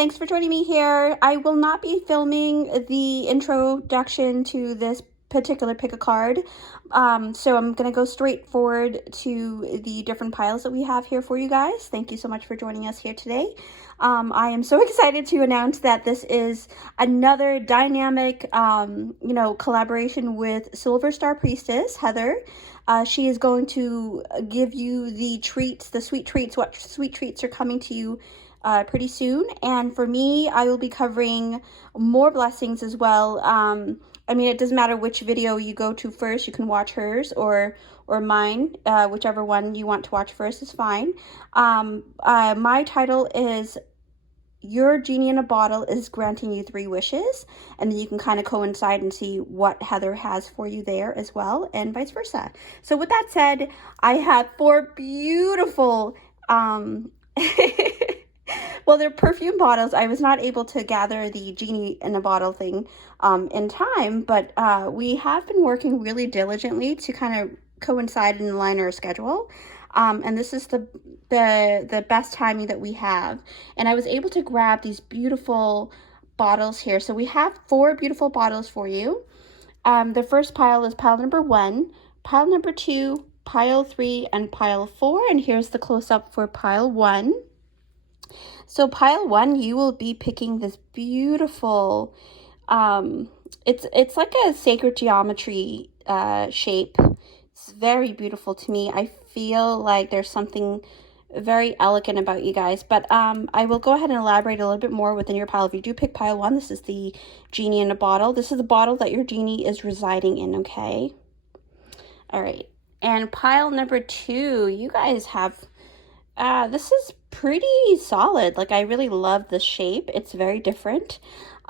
Thanks for joining me here. I will not be filming the introduction to this particular pick a card. So I'm going to go straight forward to the different piles that we have here for you guys. Thank you so much for joining us here today. I am so excited to announce that this is another dynamic, collaboration with Silver Star Priestess, Heather. She is going to give you the treats, the sweet treats. What sweet treats are coming to you pretty soon. And for me, I will be covering more blessings as well. I mean, it doesn't matter which video you go to first. You can watch hers or mine, whichever one you want to watch first is fine. My title is Your Genie in a Bottle is Granting You 3 Wishes, and then you can kind of coincide and see what Heather has for you there as well, and vice versa. So with that said, I have 4 beautiful well, they're perfume bottles. I was not able to gather the Genie in a Bottle thing in time, but we have been working really diligently to kind of coincide and align our schedule. And this is the best timing that we have. And I was able to grab these beautiful bottles here. So we have 4 beautiful bottles for you. The first pile is pile number 1, pile number 2, pile 3, and pile 4. And here's the close-up for pile 1. So pile 1, you will be picking this beautiful, it's like a sacred geometry shape. It's very beautiful to me. I feel like there's something very elegant about you guys, but I will go ahead and elaborate a little bit more within your pile. If you do pick pile 1, this is the Genie in a Bottle. This is the bottle that your Genie is residing in, okay? All right, and pile number 2, you guys have, this is pretty solid. Like, I really love the shape. It's very different.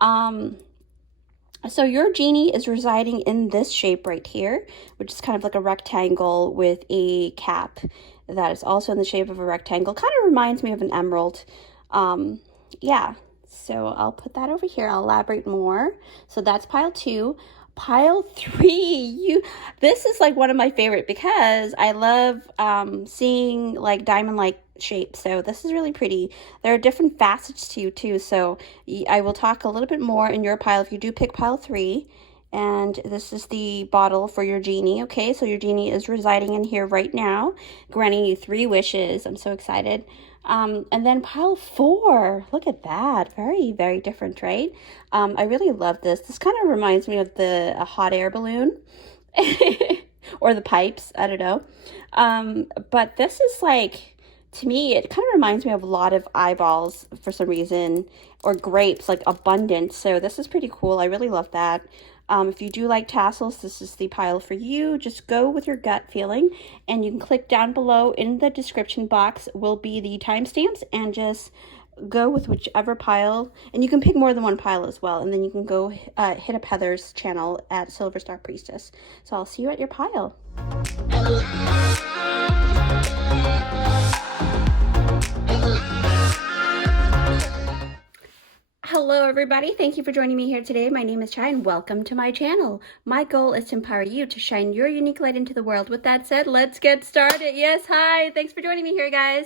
So your Genie is residing in this shape right here, which is kind of like a rectangle with a cap that is also in the shape of a rectangle. Kind of reminds me of an emerald. Yeah, so I'll put that over here. I'll elaborate more. So that's pile 2. Pile 3, this is like one of my favorite because I love seeing like diamond-like shapes. So this is really pretty. There are different facets to you too. So I will talk a little bit more in your pile if you do pick pile 3. And this is the bottle for your Genie. Okay, so your Genie is residing in here right now, granting you 3 wishes. I'm so excited. And then pile 4, look at that. Very, very different, right? I really love this. This kind of reminds me of a hot air balloon or the pipes. I don't know. But this is like, to me, it kind of reminds me of a lot of eyeballs for some reason, or grapes, like abundance. So this is pretty cool. I really love that. If you do like tassels, this is the pile for you. Just go with your gut feeling, and you can click down below in the description box will be the timestamps, and just go with whichever pile, and you can pick more than one pile as well, and then you can go hit up Heather's channel at Silver Star Priestess. So I'll see you at your pile. Hello everybody, thank you for joining me here today. My name is Chai and welcome to my channel. My goal is to empower you to shine your unique light into the world. With that said, let's get started. Yes, hi, thanks for joining me here, guys.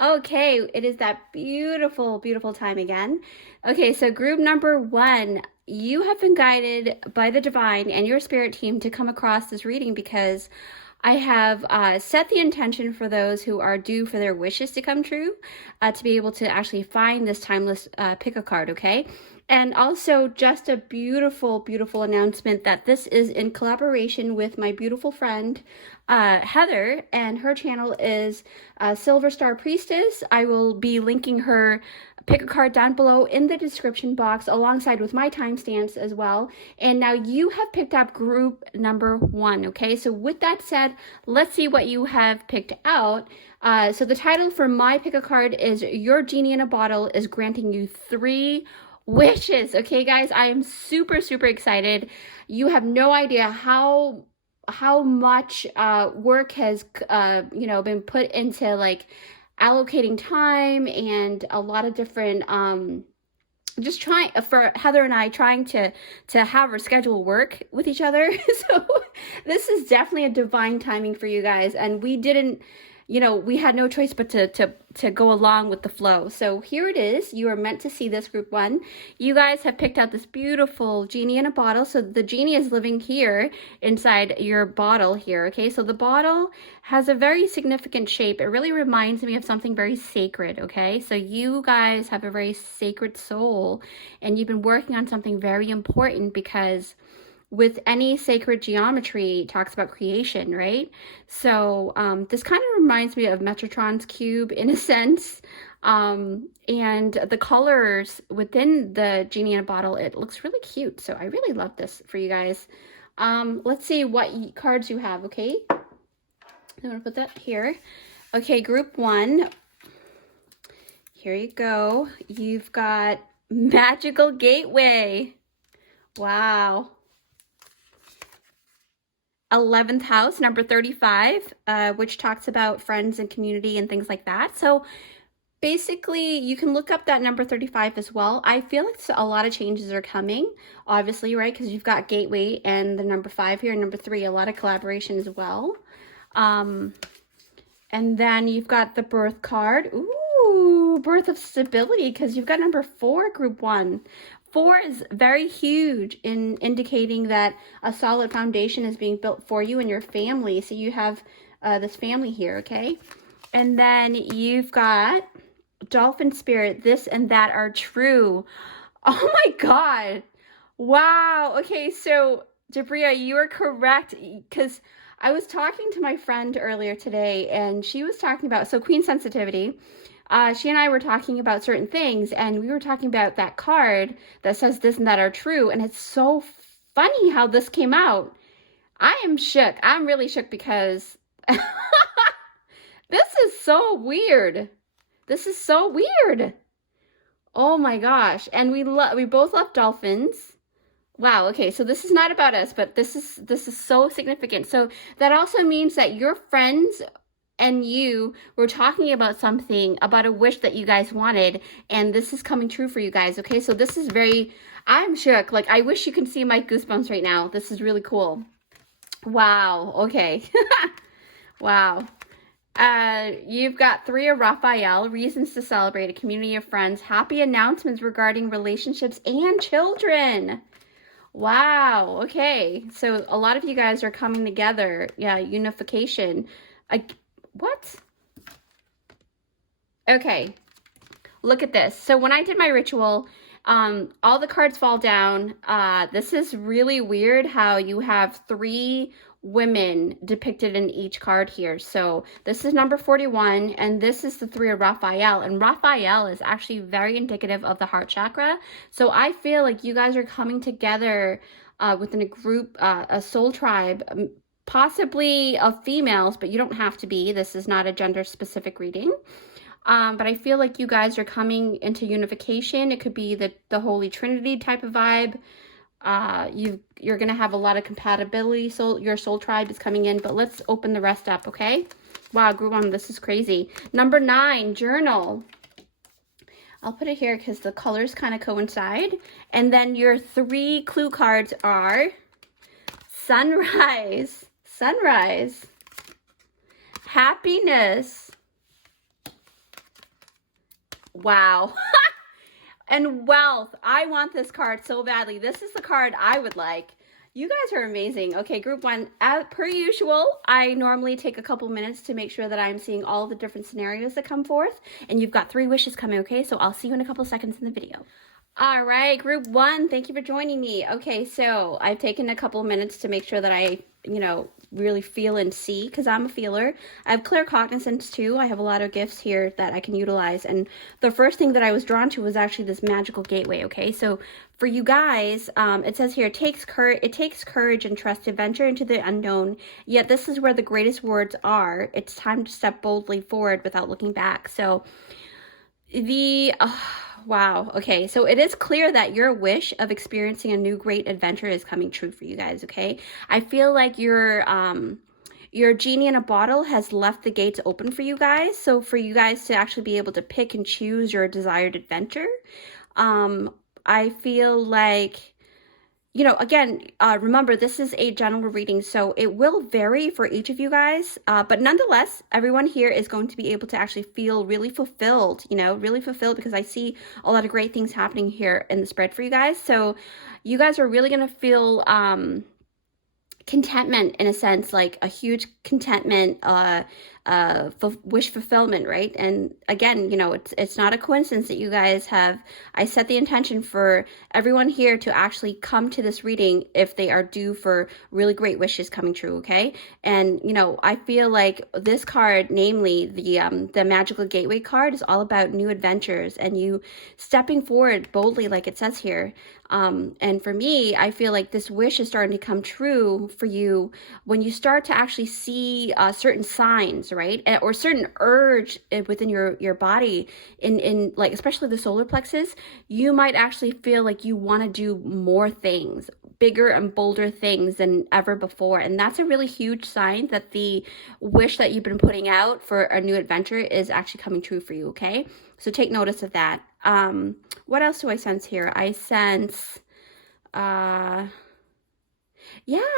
Okay, it is that beautiful, beautiful time again. Okay, so group number 1, you have been guided by the divine and your spirit team to come across this reading because I have set the intention for those who are due for their wishes to come true to be able to actually find this timeless pick a card, okay? And also just a beautiful, beautiful announcement that this is in collaboration with my beautiful friend, Heather, and her channel is Silver Star Priestess. I will be linking her pick a card down below in the description box alongside with my timestamps as well. And now you have picked up group number 1, okay? So with that said, let's see what you have picked out. So the title for my pick a card is Your Genie in a Bottle is Granting You 3 Wishes. Okay, guys, I am super, super excited. You have no idea how much work has been put into like allocating time and a lot of different just trying for Heather and I trying to have our schedule work with each other. So this is definitely a divine timing for you guys, and we didn't you know, we had no choice but to go along with the flow. So here it is. You are meant to see this, group one. You guys have picked out this beautiful genie in a bottle. So the genie is living here inside your bottle here, okay? So the bottle has a very significant shape. It really reminds me of something very sacred, okay? So you guys have a very sacred soul, and you've been working on something very important, because with any sacred geometry, it talks about creation, right? So this kind of reminds me of Metatron's cube in a sense. And the colors within the genie in a bottle, it looks really cute. So I really love this for you guys. Let's see what cards you have, okay? I'm gonna put that here. Okay, group one. Here you go. You've got Magical Gateway. Wow. 11th house, number 35, which talks about friends and community and things like that. So basically, you can look up that number 35 as well. I feel like a lot of changes are coming, obviously, right? Because you've got Gateway and the number 5 here, and number 3, a lot of collaboration as well. And then you've got the birth card. Ooh, birth of stability, because you've got number 4, group 1. 4 is very huge in indicating that a solid foundation is being built for you and your family. So you have this family here, okay? And then you've got Dolphin Spirit, this and that are true. Oh my God. Wow. Okay, so Debria, you are correct, because I was talking to my friend earlier today, and she was talking about, so Queen Sensitivity, she and I were talking about certain things, and we were talking about that card that says this and that are true, and it's so funny how this came out. I am shook. I'm really shook, because this is so weird. This is so weird. Oh my gosh. And we both love dolphins. Wow, okay, so this is not about us, but this is so significant. So that also means that your friends and you were talking about something, about a wish that you guys wanted, and this is coming true for you guys, okay? So this is very, I'm shook. Like, I wish you could see my goosebumps right now. This is really cool. Wow, okay. Wow. You've got 3 of Raphael, reasons to celebrate, a community of friends, happy announcements regarding relationships and children. Wow, okay. So a lot of you guys are coming together. Yeah, unification. What? Okay, look at this. So when I did my ritual, all the cards fall down. This is really weird how you have 3 women depicted in each card here. So this is number 41, and this is the 3 of Raphael. And Raphael is actually very indicative of the heart chakra. So I feel like you guys are coming together within a group, a soul tribe, possibly of females, but you don't have to be. This is not a gender-specific reading. But I feel like you guys are coming into unification. It could be the Holy Trinity type of vibe. You're going to have a lot of compatibility. So your soul tribe is coming in, but let's open the rest up, okay? Wow, group 1, this is crazy. Number 9, journal. I'll put it here because the colors kind of coincide. And then your 3 clue cards are sunrise, sunrise, happiness. Wow. And wealth. I want this card so badly. This is the card I would like. You guys are amazing. Okay, group 1, as per usual, I normally take a couple minutes to make sure that I'm seeing all the different scenarios that come forth. And you've got 3 wishes coming, okay? So I'll see you in a couple seconds in the video. All right, group 1, thank you for joining me. Okay, so I've taken a couple minutes to make sure that I, really feel and see, because I'm a feeler. I have claircognizance too. I have a lot of gifts here that I can utilize. And the first thing that I was drawn to was actually this magical gateway, okay? So for you guys, it says here, it takes courage and trust to venture into the unknown, yet this is where the greatest words are. It's time to step boldly forward without looking back. So wow. Okay. So it is clear that your wish of experiencing a new great adventure is coming true for you guys. Okay. I feel like your genie in a bottle has left the gates open for you guys. So for you guys to actually be able to pick and choose your desired adventure, I feel like you know, again, remember, this is a general reading, so it will vary for each of you guys. But nonetheless, everyone here is going to be able to actually feel really fulfilled, you know, really fulfilled, because I see a lot of great things happening here in the spread for you guys. So you guys are really going to feel contentment, in a sense, like a huge contentment, wish fulfillment, right? And again, you know, it's not a coincidence that you guys have, I set the intention for everyone here to actually come to this reading if they are due for really great wishes coming true, okay? And, you know, I feel like this card, namely the Magical Gateway card, is all about new adventures and you stepping forward boldly, like it says here. And for me, I feel like this wish is starting to come true for you when you start to actually see certain signs, right? Or certain urge within your body, in like, especially the solar plexus. You might actually feel like you want to do more things, bigger and bolder things than ever before. And that's a really huge sign that the wish that you've been putting out for a new adventure is actually coming true for you, okay? So take notice of that. What else do I sense here? I sense, yeah,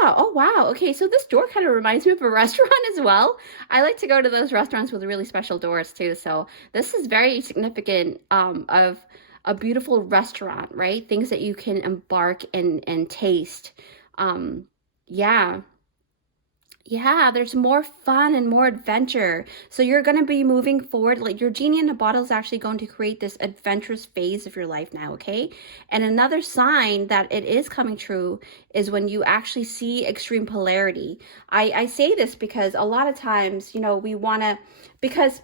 oh wow, okay, so this door kind of reminds me of a restaurant as well. I like to go to those restaurants with really special doors too, so this is very significant of a beautiful restaurant, right? Things that you can embark and taste. Yeah. Yeah, there's more fun and more adventure. So you're going to be moving forward. Like, your genie in a bottle is actually going to create this adventurous phase of your life now, okay? And another sign that it is coming true is when you actually see extreme polarity. I say this because a lot of times, you know, we want to, because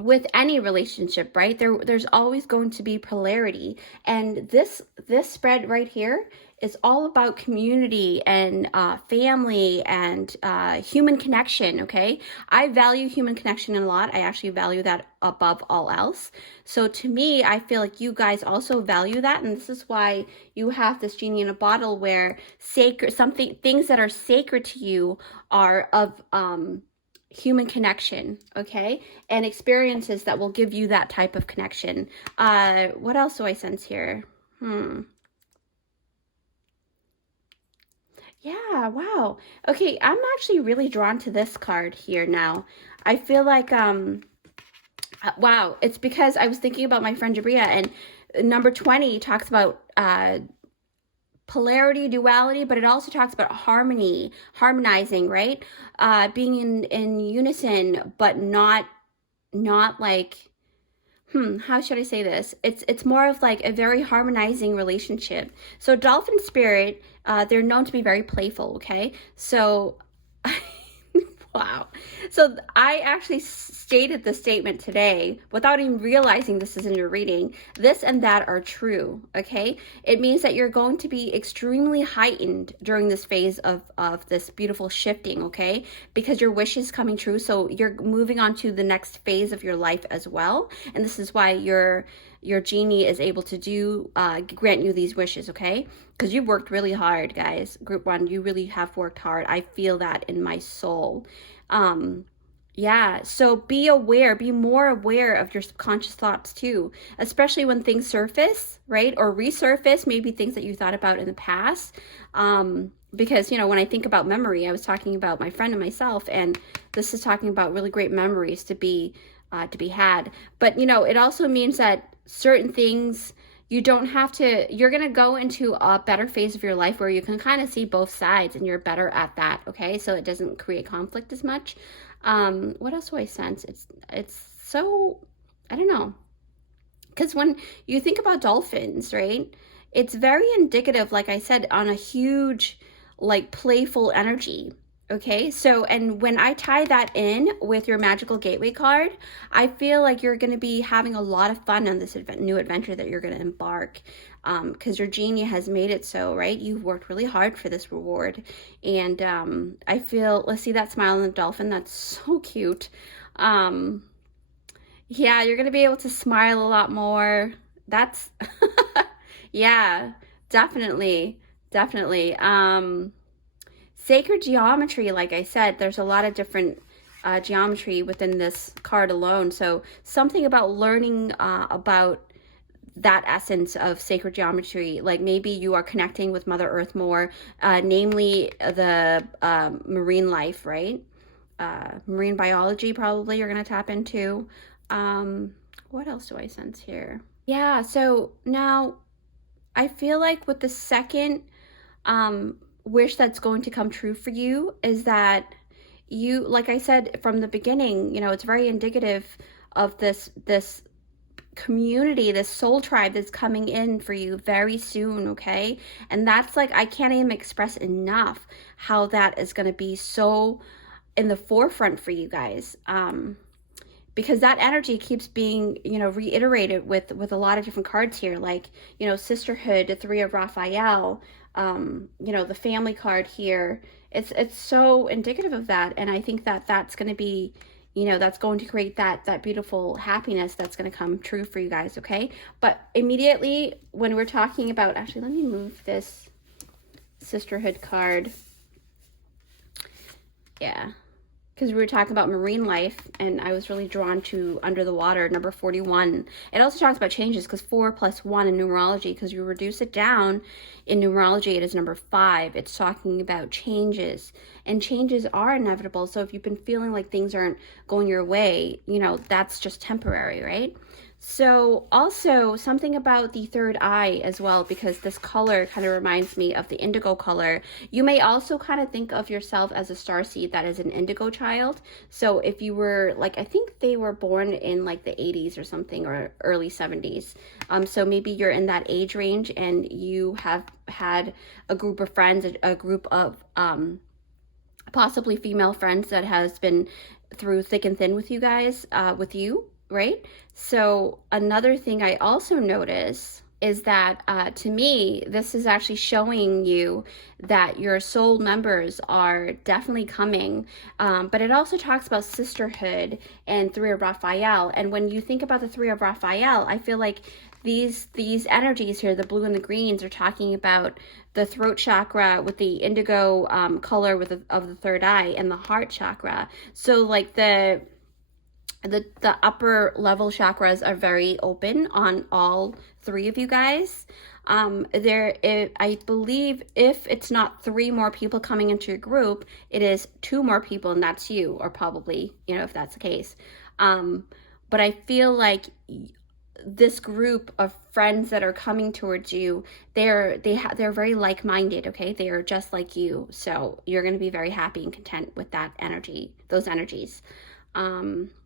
with any relationship, right, there's always going to be polarity. And this spread right here is all about community and family and human connection, okay? I value human connection a lot. I actually value that above all else. So to me, I feel like you guys also value that, and this is why you have this genie in a bottle, where things that are sacred to you are of human connection, okay? And experiences that will give you that type of connection. What else do I sense here? Yeah, wow. Okay, I'm actually really drawn to this card here now. I feel like, wow, it's because I was thinking about my friend Jabria, and number 20 talks about polarity, duality, but it also talks about harmony, harmonizing, right? Being in unison, but not like, how should I say this? It's more of like a very harmonizing relationship. So dolphin spirit, they're known to be very playful, okay? So wow. So I actually stated the statement today without even realizing this is in your reading. This and that are true, okay? It means that you're going to be extremely heightened during this phase of this beautiful shifting, okay? Because your wish is coming true, so you're moving on to the next phase of your life as well. And this is why your genie is able to grant you these wishes, okay? Because you've worked really hard, guys. Group 1, you really have worked hard. I feel that in my soul. Yeah, so be aware, be more aware of your subconscious thoughts too, especially when things surface, right? Or resurface, maybe things that you thought about in the past. Because, you know, when I think about memory, I was talking about my friend and myself, and this is talking about really great memories to be had. But, you know, it also means that certain things, you don't have to, you're going to go into a better phase of your life where you can kind of see both sides, and you're better at that, okay? So it doesn't create conflict as much. What else do I sense? It's so, I don't know. Because when you think about dolphins, right, it's very indicative, like I said, on a huge, like, playful energy. Okay, so, and when I tie that in with your Magical Gateway card, I feel like you're going to be having a lot of fun on this new adventure that you're going to embark, because your genie has made it so, right? You've worked really hard for this reward. And I feel, let's see that smile on the dolphin. That's so cute. Yeah, you're going to be able to smile a lot more. That's, yeah, definitely, definitely. Sacred geometry, like I said, there's a lot of different geometry within this card alone. So something about learning about that essence of sacred geometry. Like maybe you are connecting with Mother Earth more, namely the marine life, right? Marine biology probably you're going to tap into. What else do I sense here? Yeah, so now I feel like with the second wish that's going to come true for you is that you, like I said from the beginning, you know, it's very indicative of this community, this soul tribe that's coming in for you very soon, okay? And that's like, I can't even express enough how that is going to be so in the forefront for you guys, because that energy keeps being, you know, reiterated with a lot of different cards here, like, you know, sisterhood, the Three of Raphael, you know, the family card here. It's so indicative of that, and I think that that's going to be, you know, that's going to create that beautiful happiness that's going to come true for you guys, okay? But immediately when we're talking about, actually, let me move this sisterhood card. Yeah, because we were talking about marine life, and I was really drawn to under the water, number 41. It also talks about changes, because 4 plus 1 in numerology, because you reduce it down in numerology, it is number 5. It's talking about changes, and changes are inevitable. So if you've been feeling like things aren't going your way, you know, that's just temporary, right? So also something about the third eye as well, because this color kind of reminds me of the indigo color. You may also kind of think of yourself as a starseed that is an indigo child. So if you were like, I think they were born in like the 80s or something, or early 70s. So maybe you're in that age range and you have had a group of friends, a group of possibly female friends that has been through thick and thin with you guys, with you, right? So another thing I also notice is that to me, this is actually showing you that your soul members are definitely coming. But it also talks about sisterhood and Three of Raphael. And when you think about the Three of Raphael, I feel like these energies here, the blue and the greens, are talking about the throat chakra with the indigo color of the third eye, and the heart chakra. So like the upper level chakras are very open on all 3 of you guys. I believe if it's not 3 more people coming into your group, it is 2 more people, and that's you, or probably, you know, if that's the case. But I feel like this group of friends that are coming towards you, they're very like-minded, okay? They are just like you, so you're going to be very happy and content with that energy, those energies.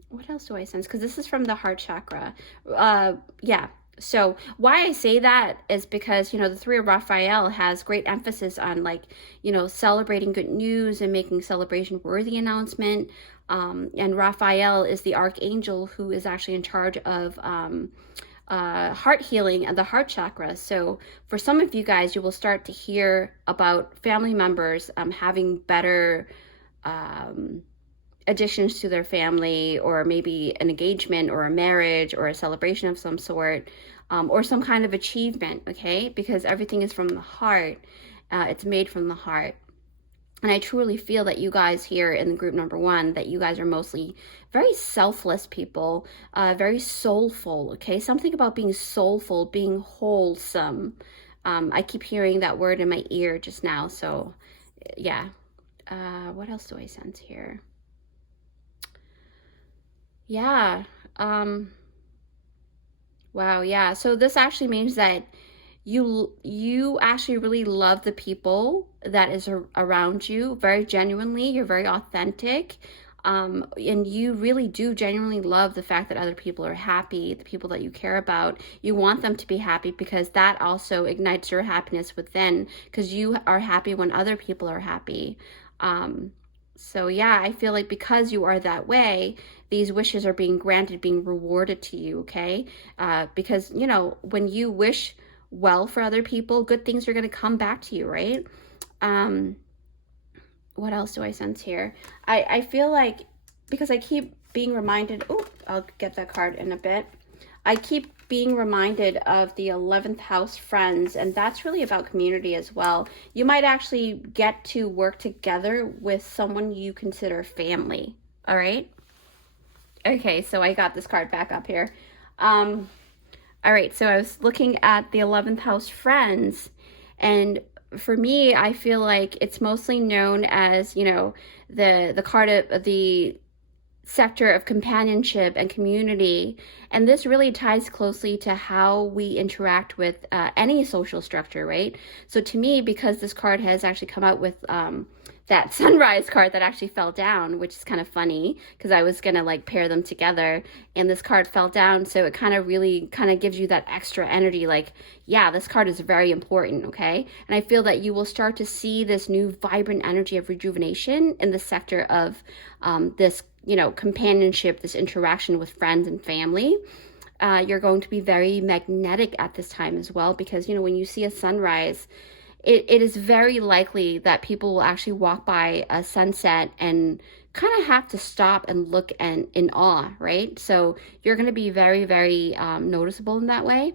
What else do I sense? Because this is from the heart chakra. Yeah. So why I say that is because, you know, the Three of Raphael has great emphasis on, like, you know, celebrating good news and making celebration worthy announcement. And Raphael is the archangel who is actually in charge of heart healing and the heart chakra. So for some of you guys, you will start to hear about family members having better additions to their family, or maybe an engagement or a marriage or a celebration of some sort, or some kind of achievement, okay? Because everything is from the heart. It's made from the heart. And I truly feel that you guys here in the group number 1, that you guys are mostly very selfless people, very soulful, okay? Something about being soulful, being wholesome. I keep hearing that word in my ear just now, so yeah. What else do I sense here? Yeah. Wow. Yeah. So this actually means that you actually really love the people that is around you very genuinely. You're very authentic. And you really do genuinely love the fact that other people are happy, the people that you care about. You want them to be happy, because that also ignites your happiness within, because you are happy when other people are happy. So yeah, I feel like because you are that way, these wishes are being granted, being rewarded to you, okay? Because, you know, when you wish well for other people, good things are going to come back to you, right? What else do I sense here? I feel like, because I keep being reminded, oh, I'll get that card in a bit. I keep being reminded of the 11th house friends, and that's really about community as well. You might actually get to work together with someone you consider family, all right? Okay, so I got this card back up here. All right, so I was looking at the 11th house friends, and for me, I feel like it's mostly known as, you know, the card of the sector of companionship and community. And this really ties closely to how we interact with any social structure, right? So to me, because this card has actually come out with that sunrise card that actually fell down, which is kind of funny because I was gonna like pair them together, and this card fell down, so it kind of really kind of gives you that extra energy, like, yeah, this card is very important, okay? And I feel that you will start to see this new vibrant energy of rejuvenation in the sector of this, you know, companionship, this interaction with friends and family. You're going to be very magnetic at this time as well, because, you know, when you see a sunrise, it is very likely that people will actually walk by a sunset and kind of have to stop and look and in awe, right? So you're going to be very, very noticeable in that way.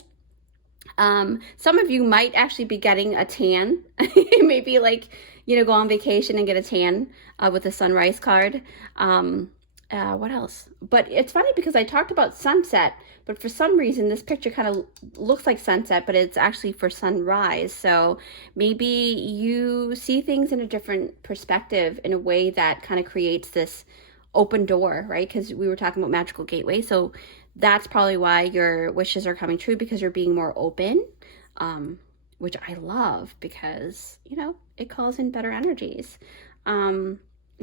Some of you might actually be getting a tan. Maybe like, you know, go on vacation and get a tan with the sunrise card. What else? But it's funny because I talked about sunset, but for some reason this picture kind of looks like sunset, but it's actually for sunrise. So maybe you see things in a different perspective in a way that kind of creates this open door, right? Because we were talking about magical gateway. So that's probably why your wishes are coming true, because you're being more open, which I love because, you know, it calls in better energies.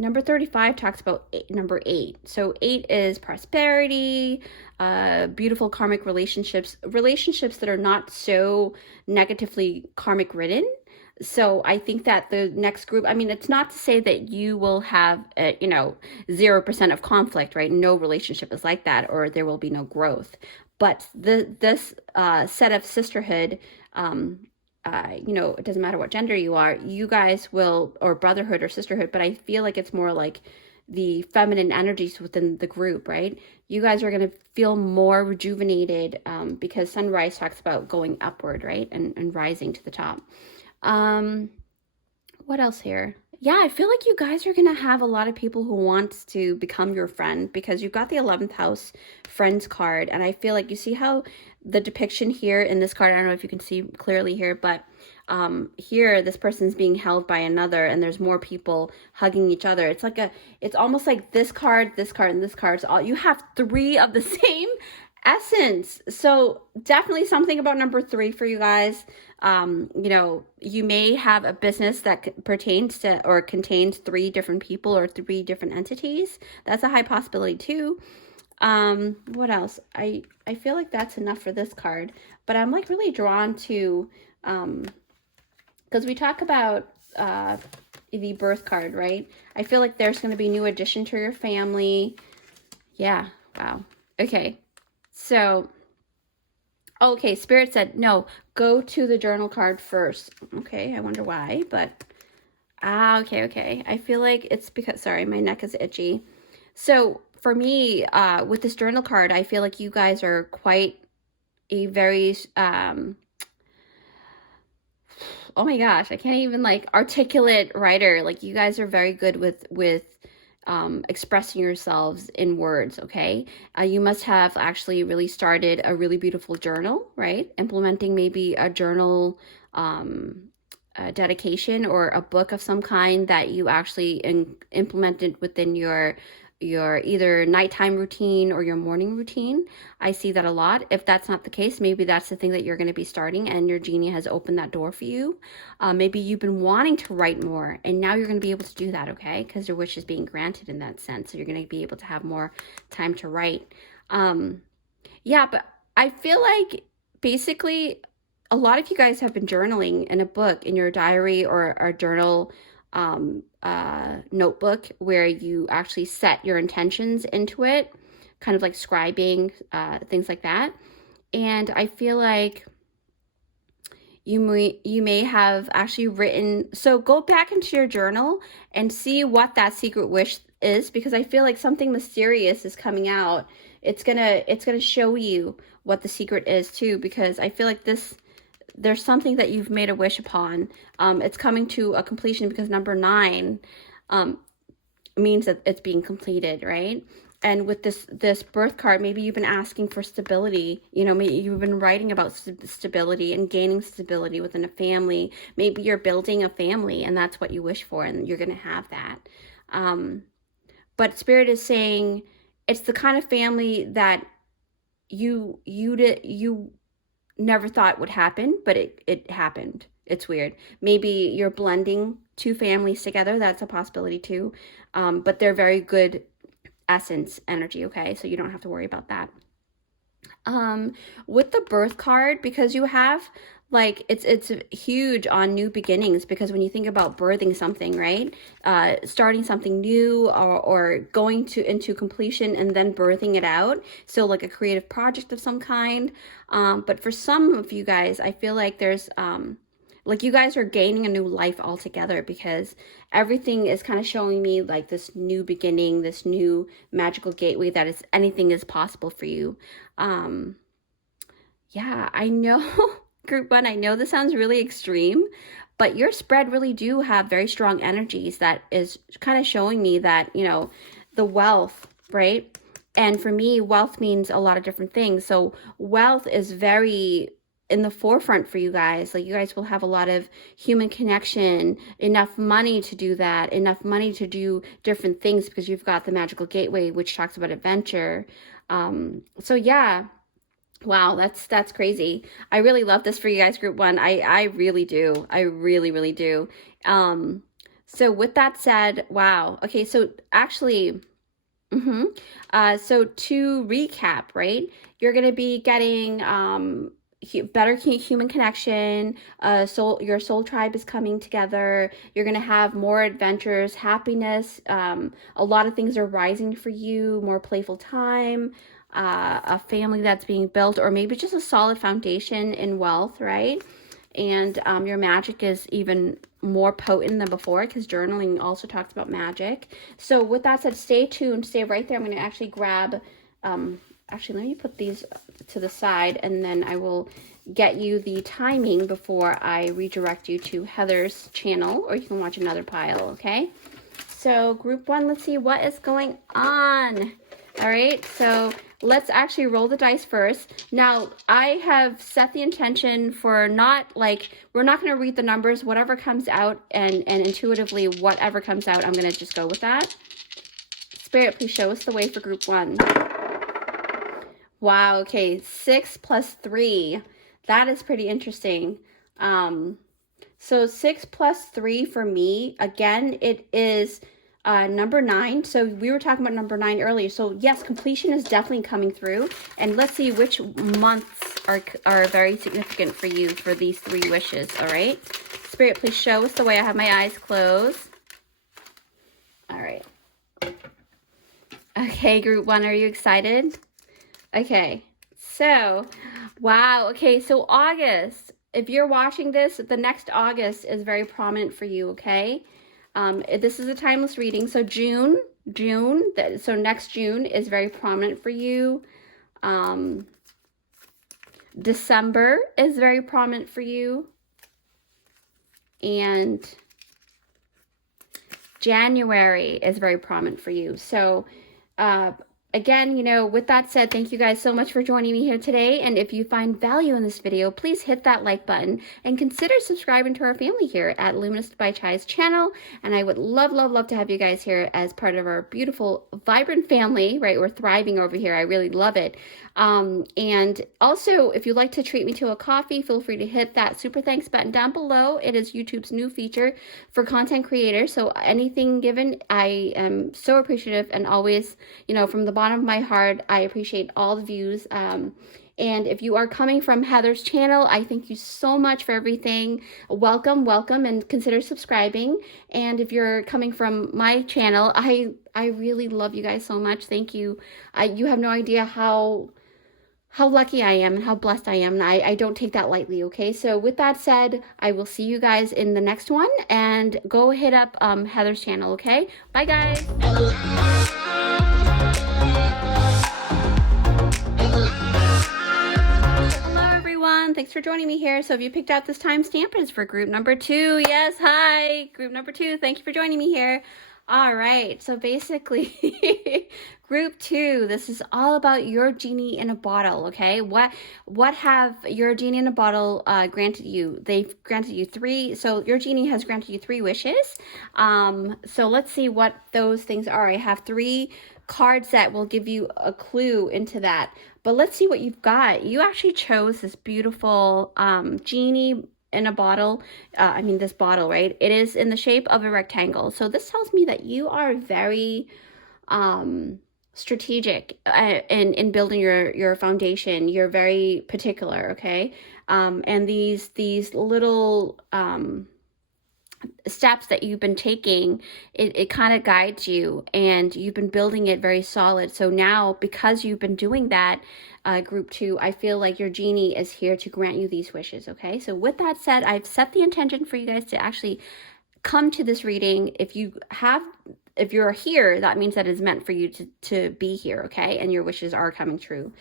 Number 35 talks about number 8. So 8 is prosperity, beautiful karmic relationships that are not so negatively karmic ridden. So I think that the next group, I mean, it's not to say that you will have, you know, 0% of conflict, right? No relationship is like that, or there will be no growth. But this set of sisterhood, you know, it doesn't matter what gender you are, you guys will, or brotherhood or sisterhood, but I feel like it's more like the feminine energies within the group, right? You guys are going to feel more rejuvenated because sunrise talks about going upward, right? And rising to the top. What else here? Yeah, I feel like you guys are going to have a lot of people who want to become your friend, because you've got the 11th house friends card. And I feel like you see how the depiction here in this card, I don't know if you can see clearly here, but here this person's being held by another, and there's more people hugging each other. It's like it's almost like this card, and this card. So you have 3 of the same essence. So definitely something about number 3 for you guys. You know, you may have a business that pertains to or contains 3 different people or 3 different entities. That's a high possibility too. What else? I feel like that's enough for this card, but I'm like really drawn to, because we talk about the birth card, right? I feel like there's going to be new addition to your family. Yeah. Wow. Okay. So, okay, Spirit said, no, go to the journal card first. Okay, I wonder why, but, okay. I feel like it's because, sorry, my neck is itchy. So, for me, with this journal card, I feel like you guys are quite a very, oh my gosh, I can't even, like, articulate writer. Like, you guys are very good with expressing yourselves in words, okay? You must have actually really started a really beautiful journal, right? Implementing maybe a journal dedication or a book of some kind that you actually implemented within your either nighttime routine or your morning routine. I see that a lot. If that's not the case, maybe that's the thing that you're going to be starting, and your genie has opened that door for you. Maybe you've been wanting to write more, and now you're going to be able to do that, okay? Because your wish is being granted in that sense. So you're going to be able to have more time to write. Yeah, but I feel like basically a lot of you guys have been journaling in a book, in your diary or a journal notebook, where you actually set your intentions into it, kind of like scribing, things like that. And I feel like you may have actually written, so go back into your journal and see what that secret wish is, because I feel like something mysterious is coming out. It's gonna show you what the secret is too, because I feel like there's something that you've made a wish upon. It's coming to a completion, because number 9 means that it's being completed, right? and with this birth card, maybe you've been asking for stability. You know, maybe you've been writing about stability and gaining stability within a family. Maybe you're building a family and that's what you wish for, and you're going to have that. But Spirit is saying it's the kind of family that you never thought would happen, but it happened. It's weird. Maybe you're blending two families together. That's a possibility too. But they're very good essence energy, okay? So you don't have to worry about that. With the birth card, because you have, like, it's huge on new beginnings, because when you think about birthing something, right? Starting something new, or going into completion and then birthing it out. So like a creative project of some kind. But for some of you guys, I feel like there's, like, you guys are gaining a new life altogether, because everything is kind of showing me like this new beginning, this new magical gateway that is anything is possible for you. Yeah, I know, Group 1, I know this sounds really extreme, but your spread really do have very strong energies that is kind of showing me that, you know, the wealth, right? And for me, wealth means a lot of different things. So wealth is very in the forefront for you guys. Like, you guys will have a lot of human connection, enough money to do that, enough money to do different things, because you've got the magical gateway, which talks about adventure. So yeah, wow, that's crazy. I really love this for you guys, Group 1. I really do. I really do. So with that said, wow. Okay, so actually, so to recap, right? You're going to be getting better human connection. Your soul tribe is coming together. You're going to have more adventures, happiness. A lot of things are rising for you, more playful time, a family that's being built, or maybe just a solid foundation in wealth, right? And your magic is even more potent than before, because journaling also talks about magic. So with that said, stay tuned, stay right there. I'm going to actually grab, actually, let me put these to the side, and then I will get you the timing before I redirect you to Heather's channel, or you can watch another pile, okay? So Group 1, let's see what is going on. All right, so let's actually roll the dice first. Now, I have set the intention for not, like, we're not going to read the numbers. Whatever comes out, and intuitively, whatever comes out, I'm going to just go with that. Spirit, please show us the way for Group 1. Wow, okay, 6 plus 3. That is pretty interesting. So 6 plus 3 for me, again, it is number 9. So we were talking about number 9 earlier. So yes, completion is definitely coming through. And let's see which months are very significant for you for these 3 wishes, all right? Spirit, please show us the way. I have my eyes closed. All right. Okay, Group 1, are you excited? Okay, so, wow, okay, so August, if you're watching this, the next August is very prominent for you, okay? This is a timeless reading, so June, so next June is very prominent for you. December is very prominent for you. And January is very prominent for you. So, again, you know, with that said, thank you guys so much for joining me here today. And if you find value in this video, please hit that like button and consider subscribing to our family here at Luminous by Chai's channel. And I would love to have you guys here as part of our beautiful, vibrant family, right? We're thriving over here. I really love it. And also, if you'd like to treat me to a coffee, feel free to hit that super thanks button down below. It is YouTube's new feature for content creators. So anything given, I am so appreciative, and always, you know, from the bottom of my heart, I appreciate all the views. And if you are coming from Heather's channel, I thank you so much for everything. Welcome, and consider subscribing. And if you're coming from my channel, I really love you guys so much. Thank you. You have no idea how lucky I am and how blessed I am, and I don't take that lightly, okay? So with that said, I will see you guys in the next one, and go hit up Heather's channel, okay? Bye, guys. Hello, everyone. Thanks for joining me here. So if you picked out this timestamp, it's for group number 2. Yes, hi, group number 2. Thank you for joining me here. All right, so basically, group two, this is all about your genie in a bottle, okay? What have your genie in a bottle granted you? They've granted you three, so your genie has granted you three wishes. So let's see what those things are. I have three cards that will give you a clue into that. But let's see what you've got. You actually chose this beautiful genie in a bottle. This bottle, right? It is in the shape of a rectangle. So this tells me that you are very strategic in building your foundation. You're very particular, okay? And these little steps that you've been taking, it kind of guides you, and you've been building it very solid. So now, because you've been doing that, group two, I feel like your genie is here to grant you these wishes, okay? So with that said, I've set the intention for you guys to actually come to this reading. If you're here, that means that it's meant for you to be here, okay? And your wishes are coming true.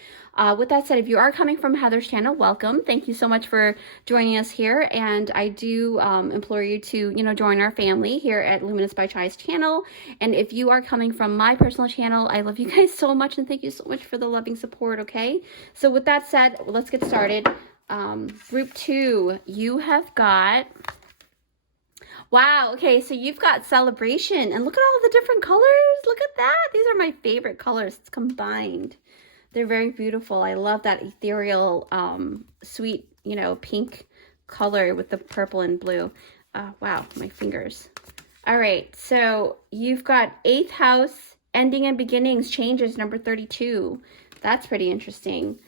With that said, if you are coming from Heather's channel, welcome. Thank you so much for joining us here. And I do implore you to, join our family here at Luminous by Chai's channel. And if you are coming from my personal channel, I love you guys so much, and thank you so much for the loving support, okay? So with that said, let's get started. Group two, you have got... Wow, okay, so you've got celebration, and look at all the different colors. Look at that. These are my favorite colors combined. They're very beautiful. I love that ethereal, sweet, pink color with the purple and blue. Wow, my fingers. All right, so you've got 8th house, ending and beginnings, changes, number 32. That's pretty interesting.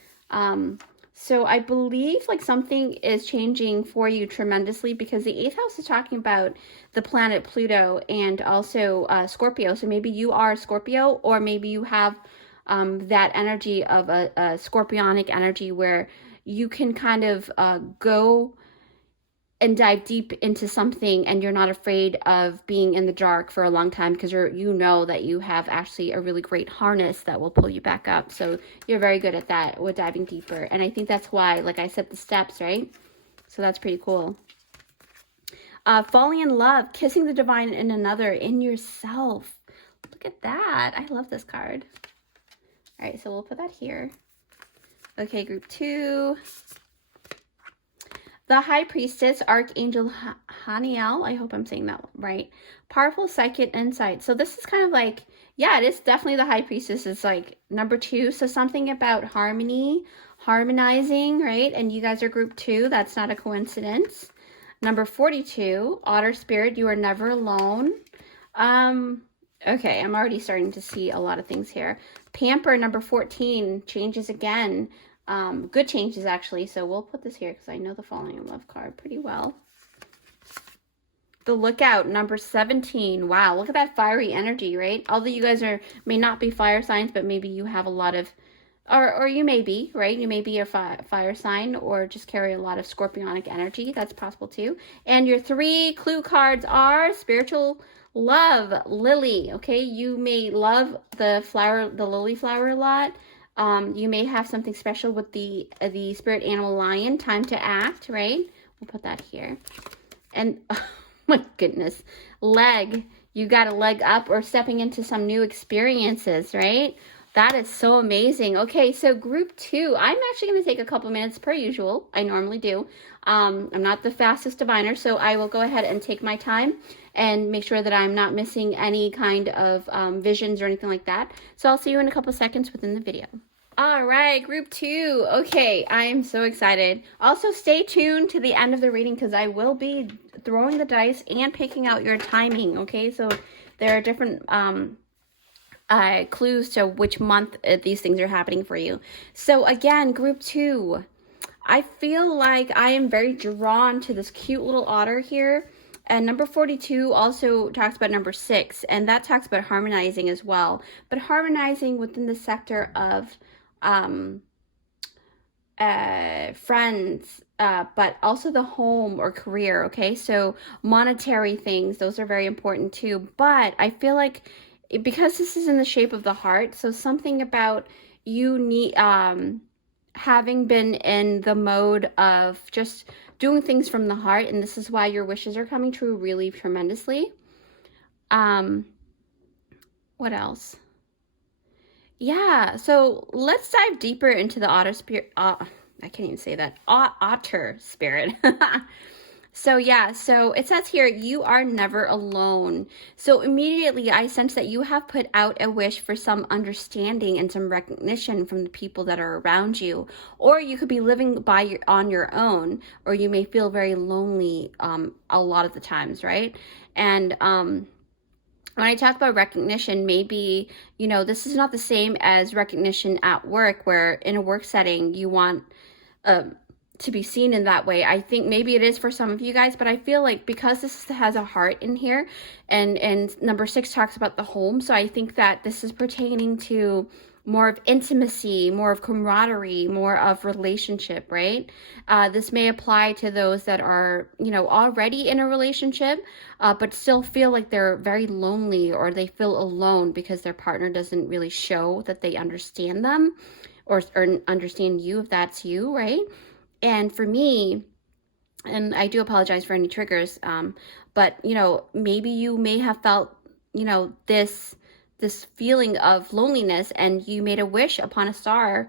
So I believe like something is changing for you tremendously, because the 8th house is talking about the planet Pluto and also Scorpio. So maybe you are Scorpio, or maybe you have that energy of a scorpionic energy where you can kind of go and dive deep into something, and you're not afraid of being in the dark for a long time, because you know that you have actually a really great harness that will pull you back up. So you're very good at that with diving deeper. And I think that's why, like I said, the steps, right? So that's pretty cool. Falling in love, kissing the divine in another, in yourself. Look at that. I love this card. All right, so we'll put that here. Okay, group two. The High Priestess, Archangel Haniel. I hope I'm saying that right. Powerful psychic insight. So this is kind of like, yeah, it is definitely the High Priestess. It's like number 2. So something about harmony, harmonizing, right? And you guys are group 2. That's not a coincidence. Number 42, Otter Spirit, you are never alone. Okay, I'm already starting to see a lot of things here. Pamper, number 14, changes again. Good changes, actually. So we'll put this here because I know the Falling in Love card pretty well. The Lookout, number 17. Wow, look at that fiery energy, right? Although you guys may not be fire signs, but maybe you have a lot of, or you may be, right? You may be a fire sign, or just carry a lot of scorpionic energy. That's possible too. And your 3 clue cards are Spiritual Love, Lily. Okay, you may love the lily flower a lot. You may have something special with the spirit animal lion. Time to act, right? We'll put that here. And oh my goodness, leg. You got a leg up, or stepping into some new experiences, right? That is so amazing. Okay, so group 2. I'm actually going to take a couple minutes per usual. I normally do. I'm not the fastest diviner, so I will go ahead and take my time and make sure that I'm not missing any kind of visions or anything like that. So I'll see you in a couple seconds within the video. All right, group 2. Okay, I'm so excited. Also, stay tuned to the end of the reading, because I will be throwing the dice and picking out your timing, okay? So there are different clues to which month these things are happening for you. So again, group 2, I feel like I am very drawn to this cute little otter here. And number 42 also talks about number 6, and that talks about harmonizing as well. But harmonizing within the sector of friends, but also the home or career, okay? So monetary things, those are very important too. But I feel like, because this is in the shape of the heart, so something about you need, having been in the mode of just doing things from the heart, and this is why your wishes are coming true really tremendously. What else? Yeah, so let's dive deeper into the otter spirit. I can't even say that. Otter spirit. So yeah, so it says here, you are never alone. So immediately I sense that you have put out a wish for some understanding and some recognition from the people that are around you. Or you could be living on your own, or you may feel very lonely a lot of the times, right? And when I talk about recognition, maybe, this is not the same as recognition at work, where in a work setting you want to be seen in that way. I think maybe it is for some of you guys, but I feel like because this has a heart in here, and number 6 talks about the home, so I think that this is pertaining to more of intimacy, more of camaraderie, more of relationship, right? This may apply to those that are, already in a relationship, but still feel like they're very lonely, or they feel alone because their partner doesn't really show that they understand them, or understand you, if that's you, right? And for me, and I do apologize for any triggers, but maybe you may have felt, this feeling of loneliness, and you made a wish upon a star,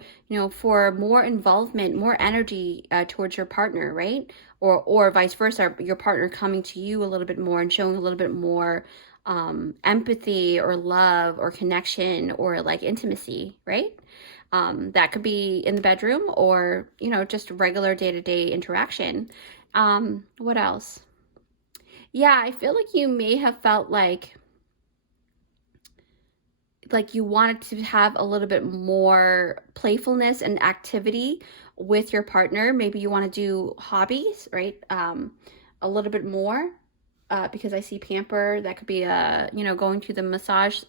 for more involvement, more energy towards your partner, right? Or vice versa, your partner coming to you a little bit more and showing a little bit more empathy or love or connection or like intimacy, right? That could be in the bedroom, or, just regular day-to-day interaction. What else? Yeah, I feel like you may have felt like you wanted to have a little bit more playfulness and activity with your partner. Maybe you want to do hobbies, right? A little bit more. Because I see pamper, that could be going to the massage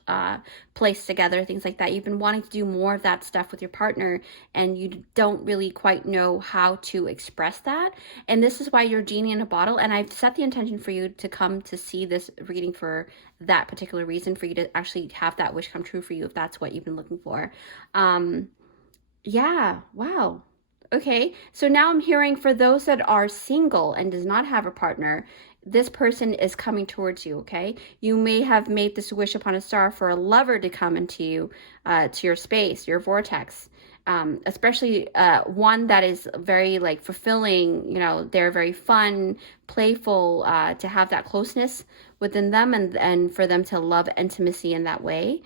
place together, things like that. You've been wanting to do more of that stuff with your partner, and you don't really quite know how to express that. And this is why you're Genie in a bottle. And I've set the intention for you to come to see this reading for that particular reason, for you to actually have that wish come true for you, if that's what you've been looking for. Yeah, wow. Okay, so now I'm hearing, for those that are single and does not have a partner, this person is coming towards you, okay? You may have made this wish upon a star for a lover to come into you, to your space, your vortex. Especially one that is very fulfilling, they're very fun, playful, to have that closeness within them, and for them to love intimacy in that way.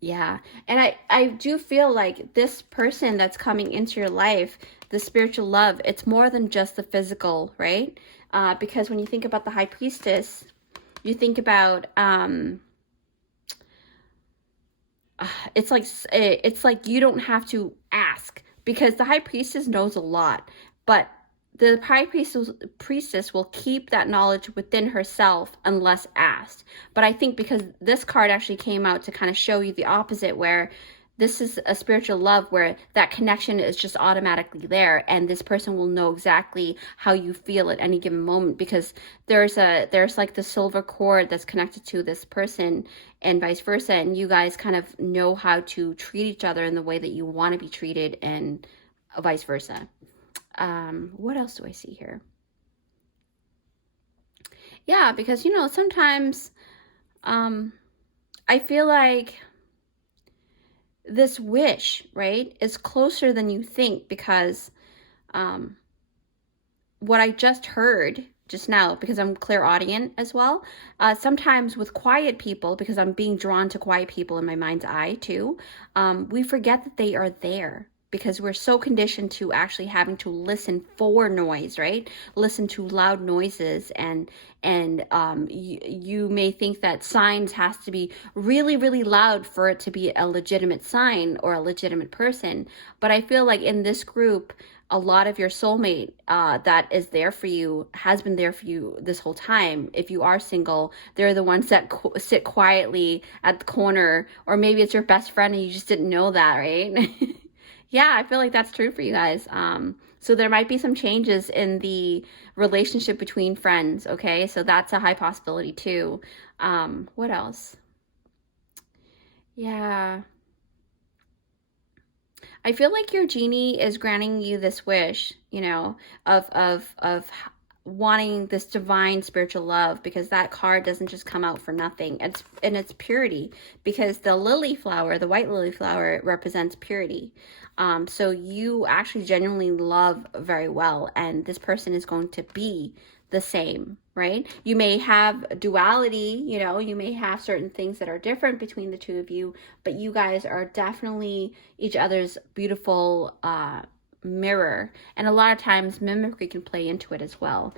Yeah, and I do feel like this person that's coming into your life, the spiritual love, it's more than just the physical, right? Because when you think about the High Priestess, you think about it's like you don't have to ask, because the High Priestess knows a lot, but the High Priestess will keep that knowledge within herself unless asked. But I think because this card actually came out to kind of show you the opposite, where this is a spiritual love where that connection is just automatically there, and this person will know exactly how you feel at any given moment, because there's like the silver cord that's connected to this person, and vice versa, and you guys kind of know how to treat each other in the way that you want to be treated, and vice versa. What else do I see here? Yeah, because sometimes I feel like this wish, right, is closer than you think, because what I just heard just now, because I'm clairaudient as well, sometimes with quiet people, because I'm being drawn to quiet people in my mind's eye too, we forget that they are there, because we're so conditioned to actually having to listen for noise, right? Listen to loud noises, and you may think that signs has to be really, really loud for it to be a legitimate sign or a legitimate person. But I feel like in this group, a lot of your soulmate that is there for you has been there for you this whole time. If you are single, they're the ones that sit quietly at the corner, or maybe it's your best friend and you just didn't know that, right? Yeah, I feel like that's true for you guys. So there might be some changes in the relationship between friends, okay? So that's a high possibility too. What else? Yeah. I feel like your Genie is granting you this wish, of wanting this divine spiritual love, because that card doesn't just come out for nothing. It's in its purity, because the lily flower, the white lily flower, represents purity. So you actually genuinely love very well, and this person is going to be the same, right? You may have duality, you know, you may have certain things that are different between the two of you, but you guys are definitely each other's beautiful mirror. And a lot of times mimicry can play into it as well.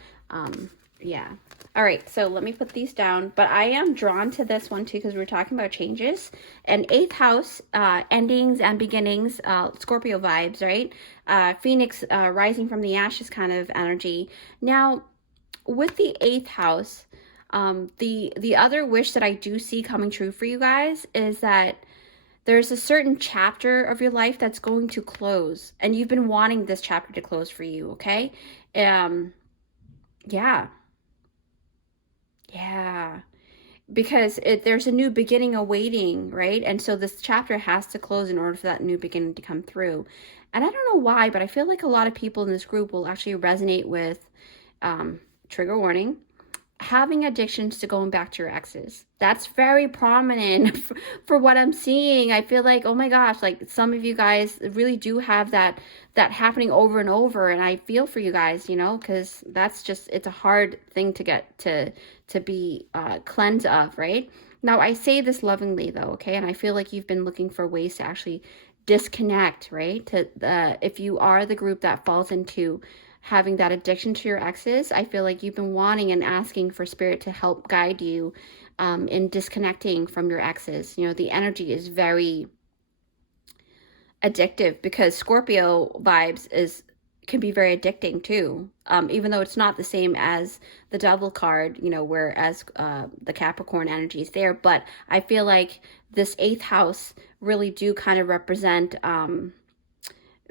Yeah. All right, so let me put these down. But I am drawn to this one too, because we were talking about changes. And 8th house, endings and beginnings, Scorpio vibes, right? Phoenix rising from the ashes kind of energy. Now, with the 8th house, the other wish that I do see coming true for you guys is that there's a certain chapter of your life that's going to close, and you've been wanting this chapter to close for you, okay? Yeah. Yeah. Because there's a new beginning awaiting, right? And so this chapter has to close in order for that new beginning to come through. And I don't know why, but I feel like a lot of people in this group will actually resonate with, trigger warning, having addictions to going back to your exes. That's very prominent for what I'm seeing. I feel like, oh my gosh, like some of you guys really do have that happening over and over, and I feel for you guys, you know, because that's just, it's a hard thing to get to be cleansed of, right? Now, I say this lovingly though, okay? And I feel like you've been looking for ways to actually disconnect, right? If you are the group that falls into having that addiction to your exes, I feel like you've been wanting and asking for spirit to help guide you in disconnecting from your exes. You know, the energy is very addictive, because Scorpio vibes can be very addicting too, even though it's not the same as the Devil card, you know, whereas the Capricorn energy is there. But I feel like this 8th house really do kind of represent